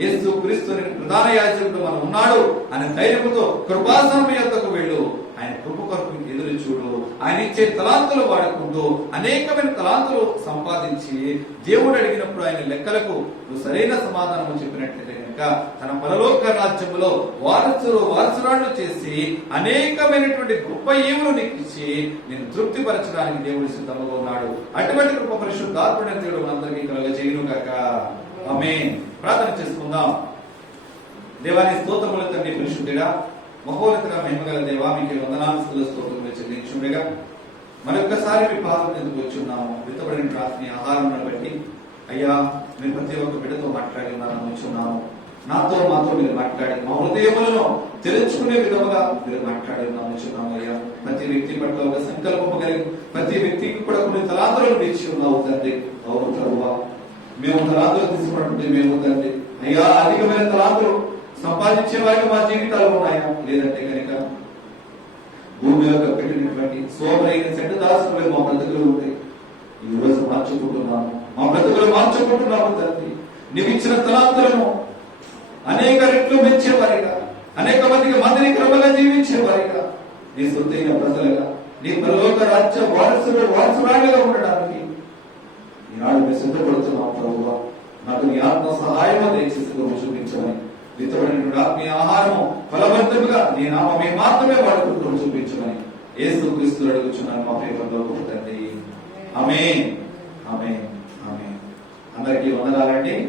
యేసు క్రీస్తు ప్రధాన యాజకుడు మనం ఉన్నాడు అనే ధైర్యంతో కృపాసనం యొద్దకు వెళ్ళు. ఆయన కృప కొరకు ఎదురు చూడు. ఆయన ఇచ్చే తలాంతులు వాడుకుంటూ అనేకమైన తలాంతులు సంపాదించి దేవుడు అడిగినప్పుడు ఆయన లెక్కలకు నువ్వు సరైన సమాధానం చెప్పినట్లయితే కనుక తన పరలోక రాజ్యంలో వారసురాళ్ళు చేసి అనేకమైనటువంటి గొప్ప ఈవులు నీకు ఇచ్చి నేను తృప్తిపరచడానికి దేవుడు సిద్ధంగా ఉన్నాడు. అటువంటి కృప పరిశుద్ధాత్ముడైన దేవుడు మనందరికీ కలుగజేయును గాక. ఆమేన్. ప్రార్థన చేసుకుందాం. దేవాని స్తోత్రములు తండ్రి, పరిశుద్ధుడా మహోన్నతుడా మహిమగల దేవా, మీకు వందనాలు స్తోత్రములు చెల్లించుండగా మరొక్కసారి మీ పాదం ఎందుకు వచ్చి ఉన్నాము. విత్తబడిన రాత్రి ఆహారం బట్టి అయ్యా మీరు ప్రతి ఒక్క బిడ్డతో మాట్లాడి ఉన్నారని వచ్చి ఉన్నాము. మాతో మీరు మాట్లాడి మా హృదయములను తెలుసుకునే విధముగా మీరు మాట్లాడి ఉన్నాము. అయ్యా ప్రతి వ్యక్తి పట్ల ఒక సంకల్పము కలిగి ప్రతి వ్యక్తికి కూడా కొన్ని తలాంతులను ఇచ్చి ఉన్నావు తండ్రి. అవును ప్రభువా, మేము తలాంతులు తీసుకున్నటువంటి మేము తండ్రి అయ్యా అధికమైన తలాంతులు సంపాదించే వారికి మా జీవితాలు ఉన్నాయా? లేదంటే కనుక భూమిలో పెట్టినటువంటి సోమరైన చెడ్డ దాసులు మా బ్రతుకులు ఉంటాయి. ఈ రోజు మార్చుకుంటున్నాము, మా బ్రతుకులు మార్చుకుంటున్నాము తండ్రి. నీవు ఇచ్చిన తలాంతులను అనేక రెట్లు పెంచేవారిగా, అనేక మందిని క్రమంగా జీవించేవారిగా, నీ సొంతైన ప్రజలుగా నీ పరలోక రాజ్య వారసురాలుగా ఉండడానికి ఈనాడు మేము సిద్ధపడుతున్నాం ప్రభువా. నాకు నీ ఆత్మ సహాయం దయచేసి చూపించమని విత్తబడినటువంటి ఆత్మీయ ఆహారము ఫలవంతముగా నీ నామమే మాత్రమే వాడుకుంటూ చూపించమని యేసు క్రీస్తు అడుగుచున్నాను మా ప్రియలో గొప్ప తండ్రి. ఆమేన్ ఆమేన్ ఆమేన్. అందరికీ వందనాలండి.